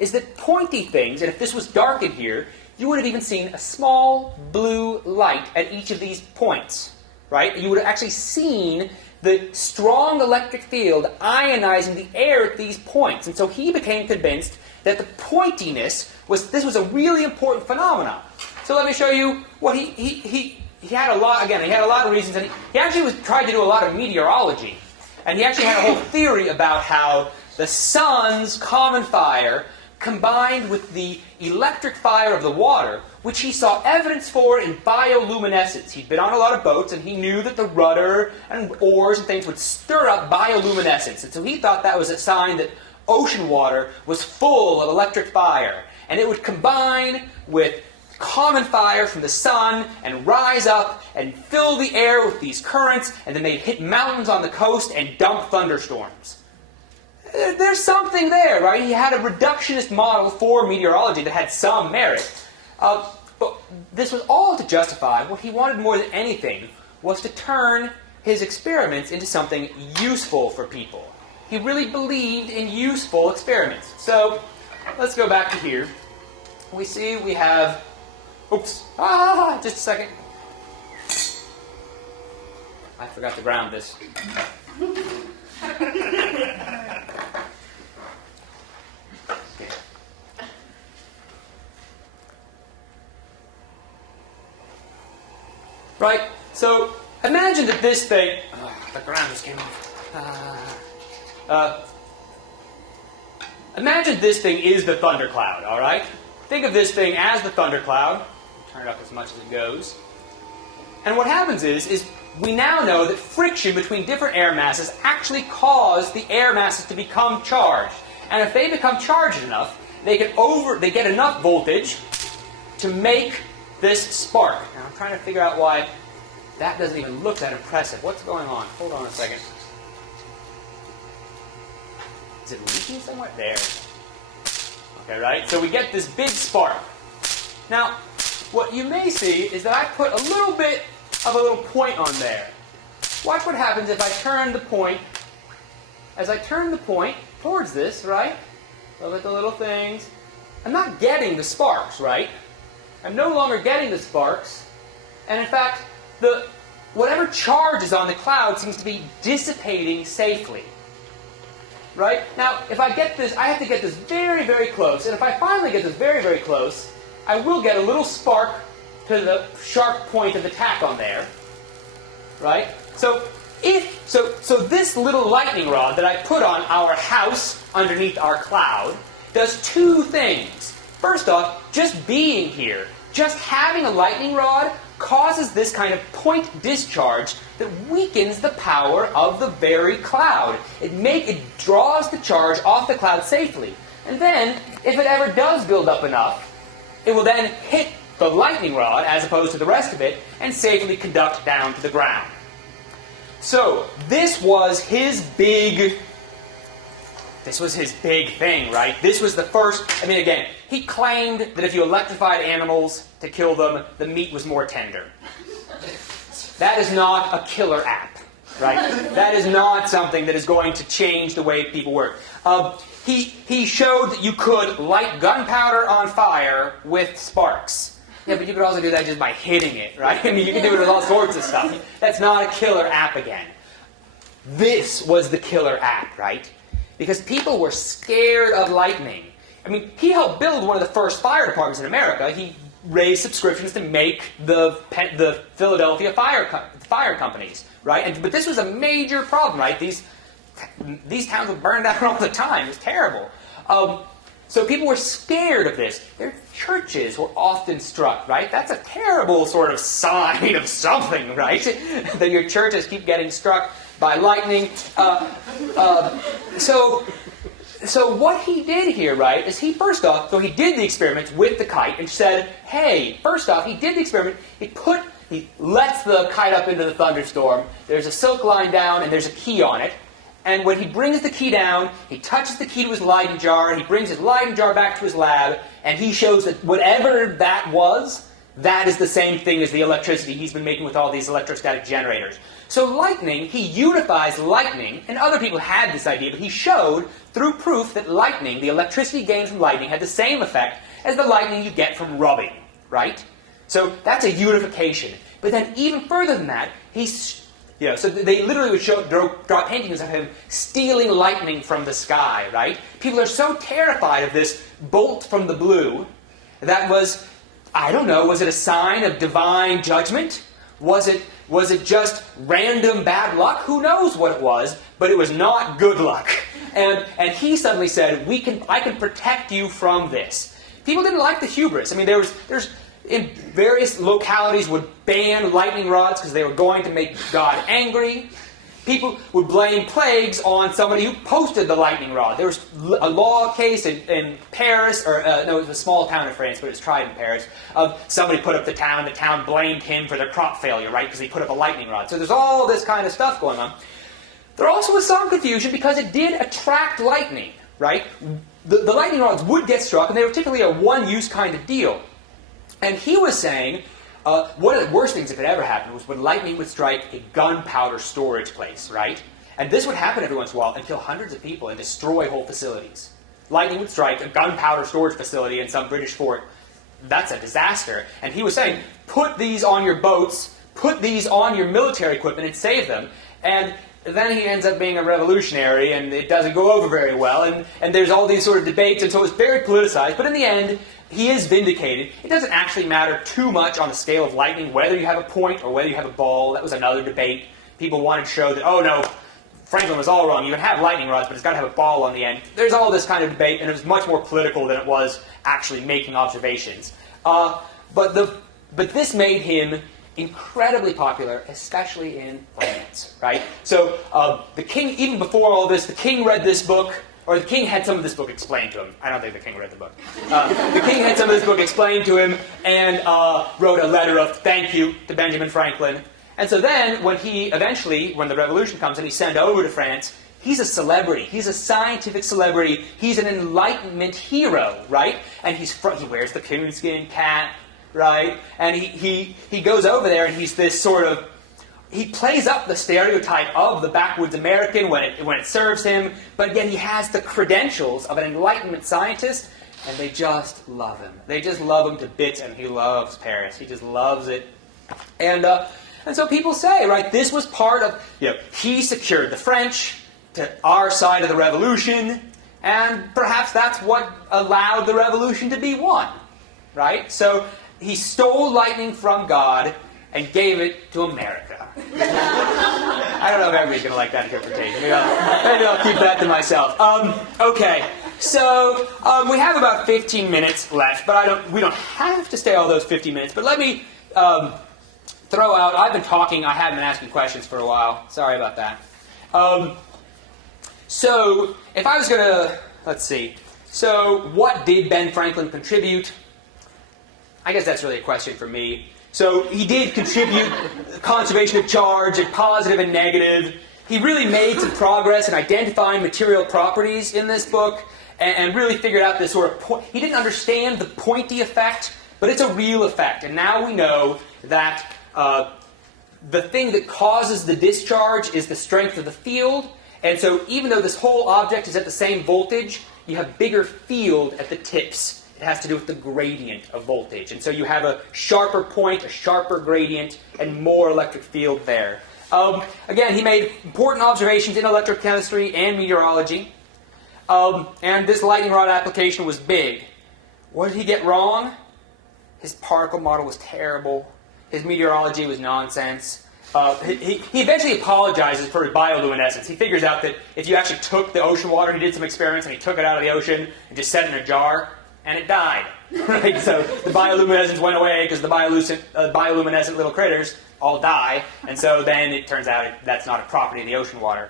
is that pointy things, and if this was dark in here, you would have even seen a small blue light at each of these points, right? You would have actually seen the strong electric field ionizing the air at these points. And so he became convinced that the pointiness this was a really important phenomenon. So let me show you what he had a lot, again, he had a lot of reasons, and he actually tried to do a lot of meteorology. And he actually had a whole theory about how the sun's common fire combined with the electric fire of the water, which he saw evidence for in bioluminescence. He'd been on a lot of boats, and he knew that the rudder and oars and things would stir up bioluminescence. And so he thought that was a sign that ocean water was full of electric fire. And it would combine with common fire from the sun and rise up and fill the air with these currents, and then they'd hit mountains on the coast and dump thunderstorms. There's something there, right? He had a reductionist model for meteorology that had some merit. But this was all to justify what he wanted more than anything was to turn his experiments into something useful for people. He really believed in useful experiments. So let's go back to here. We have... Oops. Just a second. I forgot to ground this. Right? So imagine that this thing... the ground just came off. Imagine this thing is the thundercloud, all right? Think of this thing as the thundercloud. Turn it up as much as it goes. And what happens is we now know that friction between different air masses actually cause the air masses to become charged. And if they become charged enough, they get enough voltage to make this spark. Now I'm trying to figure out why that doesn't even look that impressive. What's going on? Hold on a second. Is it leaking somewhere? There. Okay, right? So we get this big spark. Now, what you may see is that I put a little bit of a little point on there. Watch what happens if I turn the point. As I turn the point towards this, right? Look at the little things. I'm not getting the sparks, right? I'm no longer getting the sparks. And in fact, whatever charge is on the cloud seems to be dissipating safely. Right? Now, if I get this, I have to get this very, very close. And if I finally get this very, very close, I will get a little spark to the sharp point of the tack on there. Right? So this little lightning rod that I put on our house underneath our cloud does two things. First off, just being here, just having a lightning rod causes this kind of point discharge that weakens the power of the very cloud. It draws the charge off the cloud safely. And then, if it ever does build up enough, it will then hit the lightning rod, as opposed to the rest of it, and safely conduct down to the ground. So, this was his big thing, right? This was the first, again, he claimed that if you electrified animals to kill them, the meat was more tender. That is not a killer app, right? That is not something that is going to change the way people work. He showed that you could light gunpowder on fire with sparks. Yeah, but you could also do that just by hitting it, right? You can do it with all sorts of stuff. That's not a killer app again. This was the killer app, right? Because people were scared of lightning. He helped build one of the first fire departments in America. He raise subscriptions to make the Philadelphia fire companies, right? But this was a major problem, right? These towns were burned down all the time. It was terrible. So people were scared of this. Their churches were often struck, right? That's a terrible sort of sign of something, right? That your churches keep getting struck by lightning. So what he did here, right, is he first off, so he did the experiment with the kite and said, hey, first off, he did the experiment, he lets the kite up into the thunderstorm, there's a silk line down and there's a key on it, and when he brings the key down, he touches the key to his Leyden jar, he brings his Leyden jar back to his lab, and he shows that whatever that was, that is the same thing as the electricity he's been making with all these electrostatic generators. So lightning, he unifies lightning, and other people had this idea, but he showed through proof that lightning, the electricity gained from lightning, had the same effect as the lightning you get from rubbing, right? So that's a unification. But then even further than that, so they literally would draw paintings of him stealing lightning from the sky, right? People are so terrified of this bolt from the blue that was, I don't know, was it a sign of divine judgment? Was it just random bad luck? Who knows what it was, but it was not good luck. And he suddenly said, I can protect you from this. People didn't like the hubris. I mean, there's in various localities would ban lightning rods because they were going to make God angry. People would blame plagues on somebody who posted the lightning rod. There was a law case in Paris, it was a small town in France, but it was tried in Paris, of somebody put up the town blamed him for their crop failure, right, because he put up a lightning rod. So there's all this kind of stuff going on. There also was some confusion because it did attract lightning, right? The lightning rods would get struck, and they were typically a one-use kind of deal. And he was saying, one of the worst things if it ever happened was when lightning would strike a gunpowder storage place, right? And this would happen every once in a while and kill hundreds of people and destroy whole facilities. Lightning would strike a gunpowder storage facility in some British fort. That's a disaster. And he was saying, put these on your boats, put these on your military equipment and save them. And then he ends up being a revolutionary, and it doesn't go over very well. And there's all these sort of debates, and so it's very politicized. But in the end, he is vindicated. It doesn't actually matter too much on the scale of lightning, whether you have a point or whether you have a ball. That was another debate. People wanted to show that, oh no, Franklin was all wrong. You can have lightning rods, but it's got to have a ball on the end. There's all this kind of debate, and it was much more political than it was actually making observations. But this made him incredibly popular, especially in France, right? So the king, even before all this, the king read this book, or the king had some of this book explained to him. I don't think the king read the book. The king had some of this book explained to him and wrote a letter of thank you to Benjamin Franklin. And so then, when the revolution comes and he's sent over to France, he's a celebrity. He's a scientific celebrity. He's an Enlightenment hero, right? And he wears the coonskin cap, right? And he goes over there and he's this sort of, he plays up the stereotype of the backwoods American when it serves him, but yet he has the credentials of an Enlightenment scientist, and they just love him. They just love him to bits, and he loves Paris. He just loves it. And so people say, right, this was part of, he secured the French to our side of the revolution, and perhaps that's what allowed the revolution to be won, right? So he stole lightning from God and gave it to America. I don't know if everybody's going to like that interpretation. Maybe I'll keep that to myself. Okay, so we have about 15 minutes left, but we don't have to stay all those 15 minutes. But let me throw out, I've been talking, I haven't been asking questions for a while. Sorry about that. So if I was going to, let's see. So what did Ben Franklin contribute? I guess that's really a question for me. So he did contribute conservation of charge and positive and negative. He really made some progress in identifying material properties in this book and really figured out this sort of he didn't understand the pointy effect, but it's a real effect. And now we know that the thing that causes the discharge is the strength of the field. And so even though this whole object is at the same voltage, you have bigger field at the tips. It has to do with the gradient of voltage. And so you have a sharper point, a sharper gradient, and more electric field there. Again, he made important observations in electrochemistry and meteorology. And this lightning rod application was big. What did he get wrong? his particle model was terrible. His meteorology was nonsense. He eventually apologizes for his bioluminescence. He figures out that if you actually took the ocean water, he did some experiments, and he took it out of the ocean and just set it in a jar, and it died. Right? So the bioluminescence went away because the bioluminescent little critters all die, and so then it turns out that's not a property of the ocean water.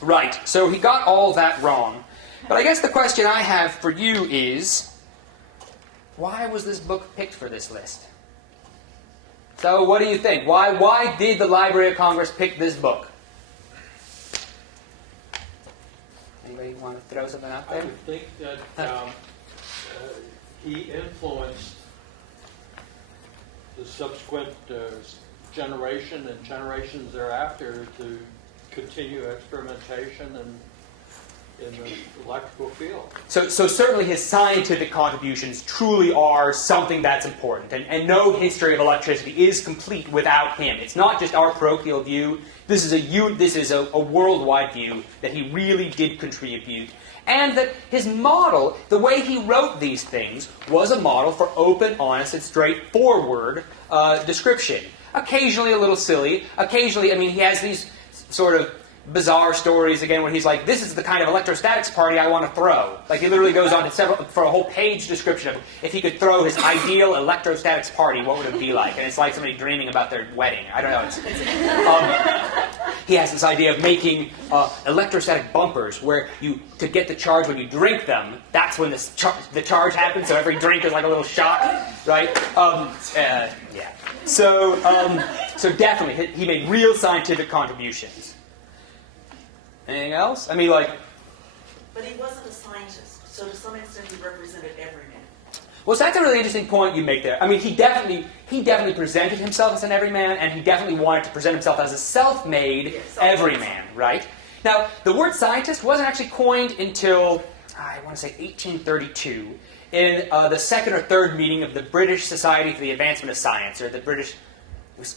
Right, so he got all that wrong. But I guess the question I have for you is, why was this book picked for this list? So what do you think? Why did the Library of Congress pick this book? Anybody want to throw something out I there? would think that he influenced the subsequent generation and generations thereafter to continue experimentation in the electrical field. So certainly his scientific contributions truly are something that's important. And no history of electricity is complete without him. It's not just our parochial view. This is a worldwide view that he really did contribute. And that his model, the way he wrote these things, was a model for open, honest, and straightforward description. Occasionally a little silly. Occasionally, I mean, he has these sort of bizarre stories again when he's like, this is the kind of electrostatics party I want to throw. Like he literally goes on to for a whole page description of if he could throw his ideal electrostatics party, what would it be like? And it's like somebody dreaming about their wedding. I don't know. He has this idea of making electrostatic bumpers where to get the charge when you drink them, that's when the charge happens, so every drink is like a little shock, right? Yeah. So definitely, he made real scientific contributions. Anything else? I mean, like... But he wasn't a scientist, so to some extent he represented everyman. Well, so that's a really interesting point you make there. I mean, he definitely presented himself as an everyman, and he definitely wanted to present himself as a self-made everyman, right? Now, the word scientist wasn't actually coined until, I want to say, 1832, in the second or third meeting of the British Society for the Advancement of Science, or the British... It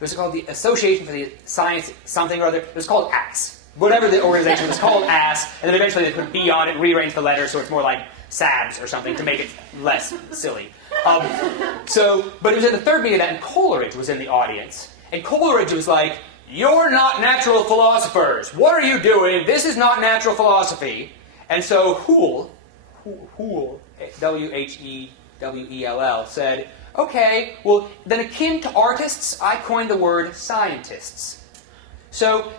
was called the Association for the Science something or other. It was called ASS. Whatever the organization was called ASS, and then eventually they put a B on it, rearrange the letters so it's more like SABS or something to make it less silly. But it was in the third meeting that, and Coleridge was in the audience. And Coleridge was like, you're not natural philosophers. What are you doing? This is not natural philosophy. And so Whewell, W-H-E-W-E-L-L, said, okay, well, then akin to artists, I coined the word scientists. So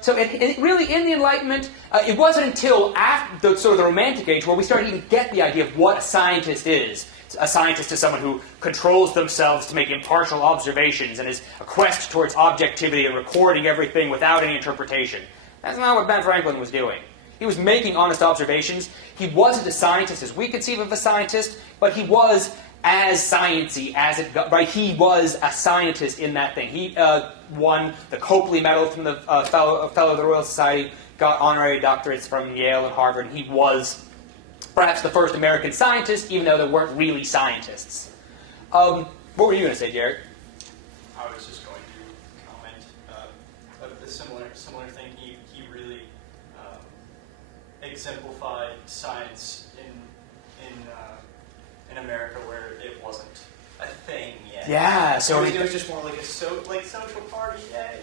really in the Enlightenment, it wasn't until after the Romantic Age where we started to even get the idea of what a scientist is. A scientist is someone who controls themselves to make impartial observations and is a quest towards objectivity and recording everything without any interpretation. That's not what Ben Franklin was doing. He was making honest observations. He wasn't a scientist as we conceive of a scientist, but he was as sciencey as it got, right? He was a scientist in that thing. He won the Copley Medal from the fellow of the Royal Society, got honorary doctorates from Yale and Harvard, and he was perhaps the first American scientist, even though there weren't really scientists. What were you going to say, Jared? I was just going to comment a similar thing. He really exemplified science in America where it wasn't a thing yet. Yeah, so it was just more like a social party day.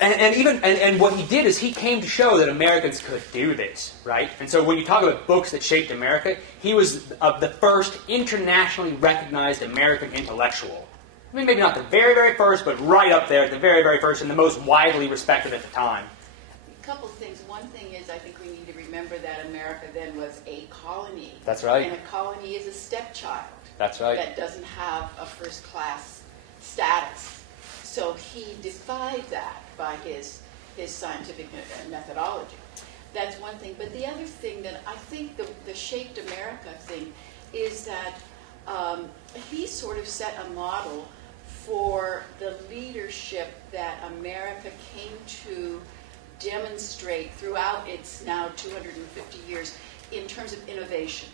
And what he did is he came to show that Americans could do this, right? And so when you talk about books that shaped America, he was the first internationally recognized American intellectual. I mean, maybe not the very, very first, but right up there at the very, very first and the most widely respected at the time. A couple things. One thing is I think we need to remember that America then was a colony. That's right. And a colony is a stepchild. That's right. That doesn't have a first-class status. So he defied that by his scientific methodology. That's one thing. But the other thing that I think the shaped America thing is that he sort of set a model for the leadership that America came to demonstrate throughout its now 250 years in terms of innovation.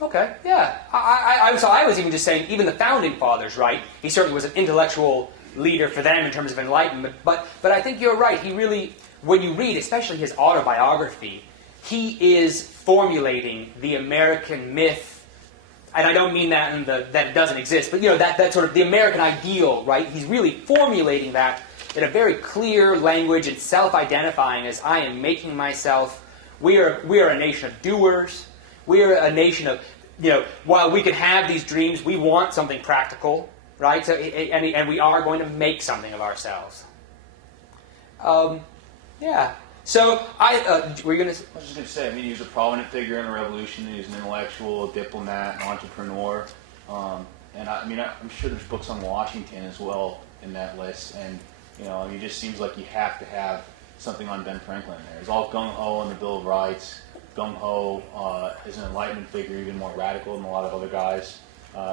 Okay, yeah. I was even just saying, even the Founding Fathers, right? He certainly was an intellectual leader for them in terms of enlightenment. But I think you're right. He really, when you read, especially his autobiography, he is formulating the American myth and I don't mean that in that it doesn't exist, but that sort of the American ideal, right? He's really formulating that in a very clear language and self-identifying as I am making myself. We are a nation of doers. We are a nation of, while we can have these dreams, we want something practical, right? So, and we are going to make something of ourselves. Yeah. So we're going to. I was just going to say, he was a prominent figure in the revolution. He was an intellectual, diplomat, an entrepreneur, and I'm sure there's books on Washington as well in that list. And it just seems like you have to have something on Ben Franklin there. He's all gung ho on the Bill of Rights. Gung ho is an Enlightenment figure, even more radical than a lot of other guys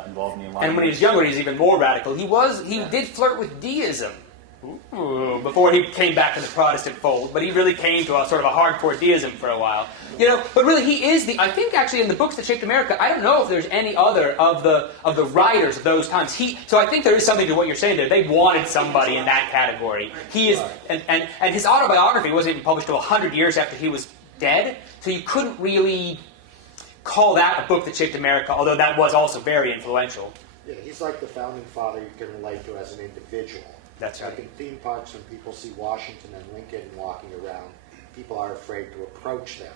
involved in the Enlightenment. And when he was younger, he's even more radical. He did flirt with deism. Ooh, before he came back to the Protestant fold, but he really came to a sort of a hardcore deism for a while. But really he is I think actually in the books that shaped America, I don't know if there's any other of the writers of those times. So I think there is something to what you're saying there. They wanted somebody in that category. He is, and his autobiography wasn't even published until 100 years after he was dead, so you couldn't really call that a book that shaped America, although that was also very influential. Yeah, he's like the founding father you can relate to as an individual. That's right. Like in theme parks, when people see Washington and Lincoln walking around, people are afraid to approach them.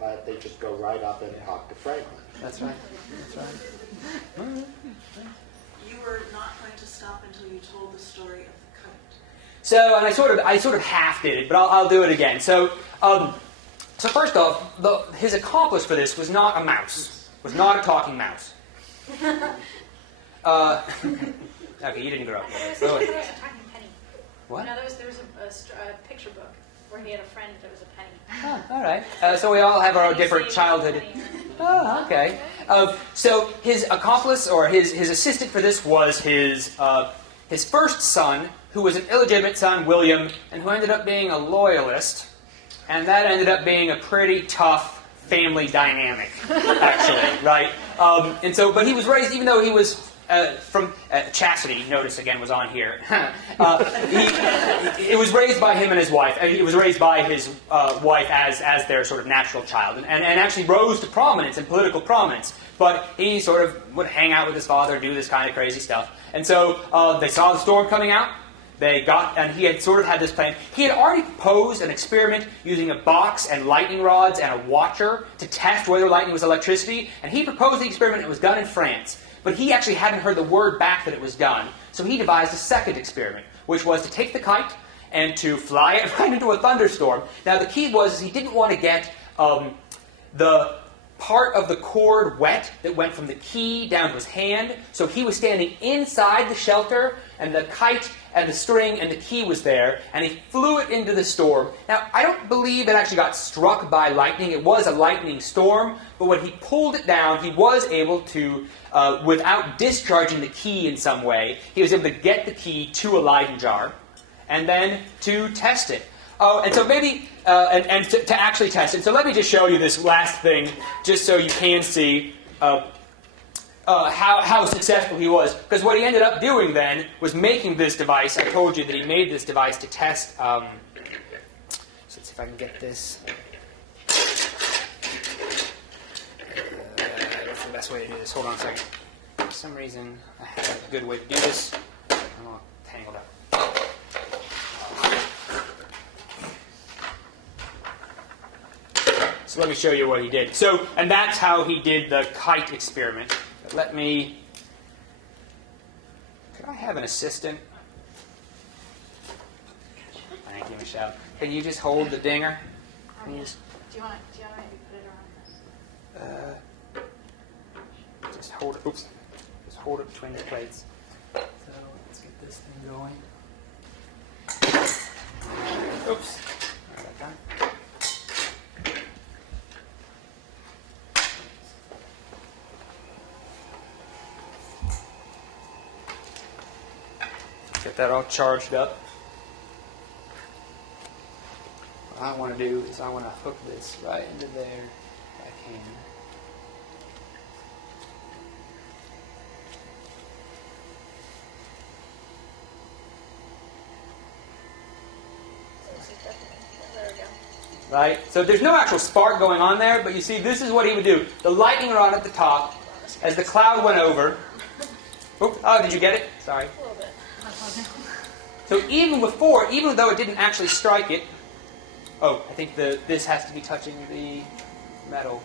But they just go right up and talk to Franklin. That's right. You were not going to stop until you told the story of the kite. So, and I sort of half did it, but I'll do it again. So first off, his accomplice for this was not a mouse. Was not a talking mouse. Okay, you didn't grow up. There was a talking penny. What? No, there was a picture book where he had a friend that was a penny. Oh, all right. So we all have our different childhood. Oh, okay. So his accomplice or his assistant for this was his first son, who was an illegitimate son, William, and who ended up being a loyalist, and that ended up being a pretty tough family dynamic, actually, right? But he was raised, even though he was from chastity, notice again was on here. It was raised by him and his wife, and he was raised by his wife as their sort of natural child, and actually rose to prominence and political prominence. But he sort of would hang out with his father and do this kind of crazy stuff. And so they saw the storm coming out. And he had sort of had this plan. He had already proposed an experiment using a box and lightning rods and a watcher to test whether lightning was electricity. And he proposed the experiment. It was done in France. But he actually hadn't heard the word back that it was done. So he devised a second experiment, which was to take the kite and to fly it right into a thunderstorm. Now the key was he didn't want to get the part of the cord wet that went from the key down to his hand. So he was standing inside the shelter, and the kite and the string and the key was there, and he flew it into the storm. Now, I don't believe it actually got struck by lightning. It was a lightning storm, but when he pulled it down, he was able to, without discharging the key in some way, he was able to get the key to a Leyden jar, and then to test it. Oh, and so maybe, to actually test it. So let me just show you this last thing, just so you can see how successful he was. Because what he ended up doing then was making this device. I told you that he made this device to test. So let's see if I can get this. What's the best way to do this? Hold on a second. For some reason, I have a good way to do this. I'm all tangled up. So let me show you what he did. So, and that's how he did the kite experiment. Let me... Could I have an assistant? Thank you, Michelle. Can you just hold the dinger? Do you want to maybe put it around this? Just hold it. Oops. Just hold it between the plates. So let's get this thing going. Oops. All right, done. Get that all charged up. What I want to do is I want to hook this right into there if I can. There we go. Right? So there's no actual spark going on there, but you see this is what he would do. The lightning rod at the top, as the cloud went over. Oh, did you get it? Sorry. A little bit. So even before, even though it didn't actually strike it, oh, I think this has to be touching the metal.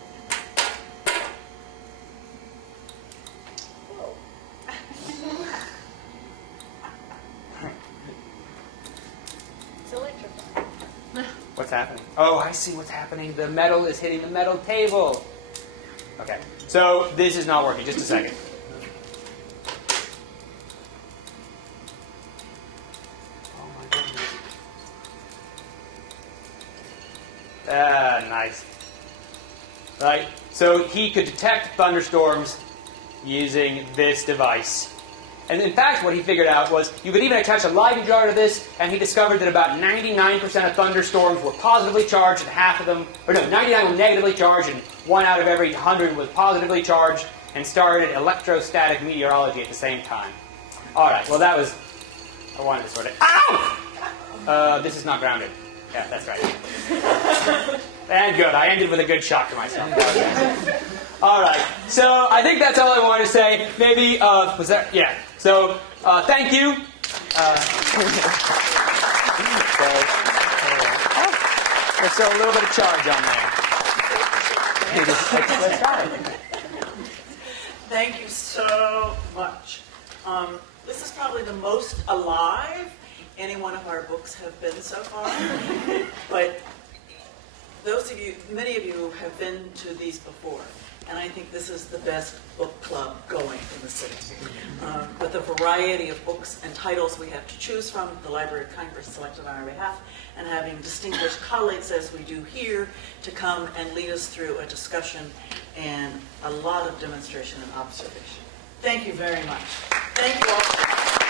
It's electric. What's happening? Oh, I see what's happening. The metal is hitting the metal table. Okay, so this is not working. Just a second. Oh my goodness. Nice. Right, so he could detect thunderstorms using this device. And in fact, what he figured out was you could even attach a Leyden jar to this, and he discovered that about 99% of thunderstorms were positively charged, and half of them, 99 were negatively charged, and 1 out of every 100 was positively charged, and started electrostatic meteorology at the same time. All right, well that was, I wanted to sort of, ow! This is not grounded. Yeah, that's right. And good, I ended with a good shock to myself. All right, so I think that's all I wanted to say. Maybe, was that, yeah. So, thank you. Let's throw a little bit of charge on there. Let's try it. Thank you so much. This is probably the most alive any one of our books have been so far. But those of you, many of you have been to these before. And I think this is the best book club going in the city. But the variety of books and titles we have to choose from, the Library of Congress selected on our behalf, and having distinguished colleagues, as we do here, to come and lead us through a discussion and a lot of demonstration and observation. Thank you very much. Thank you all.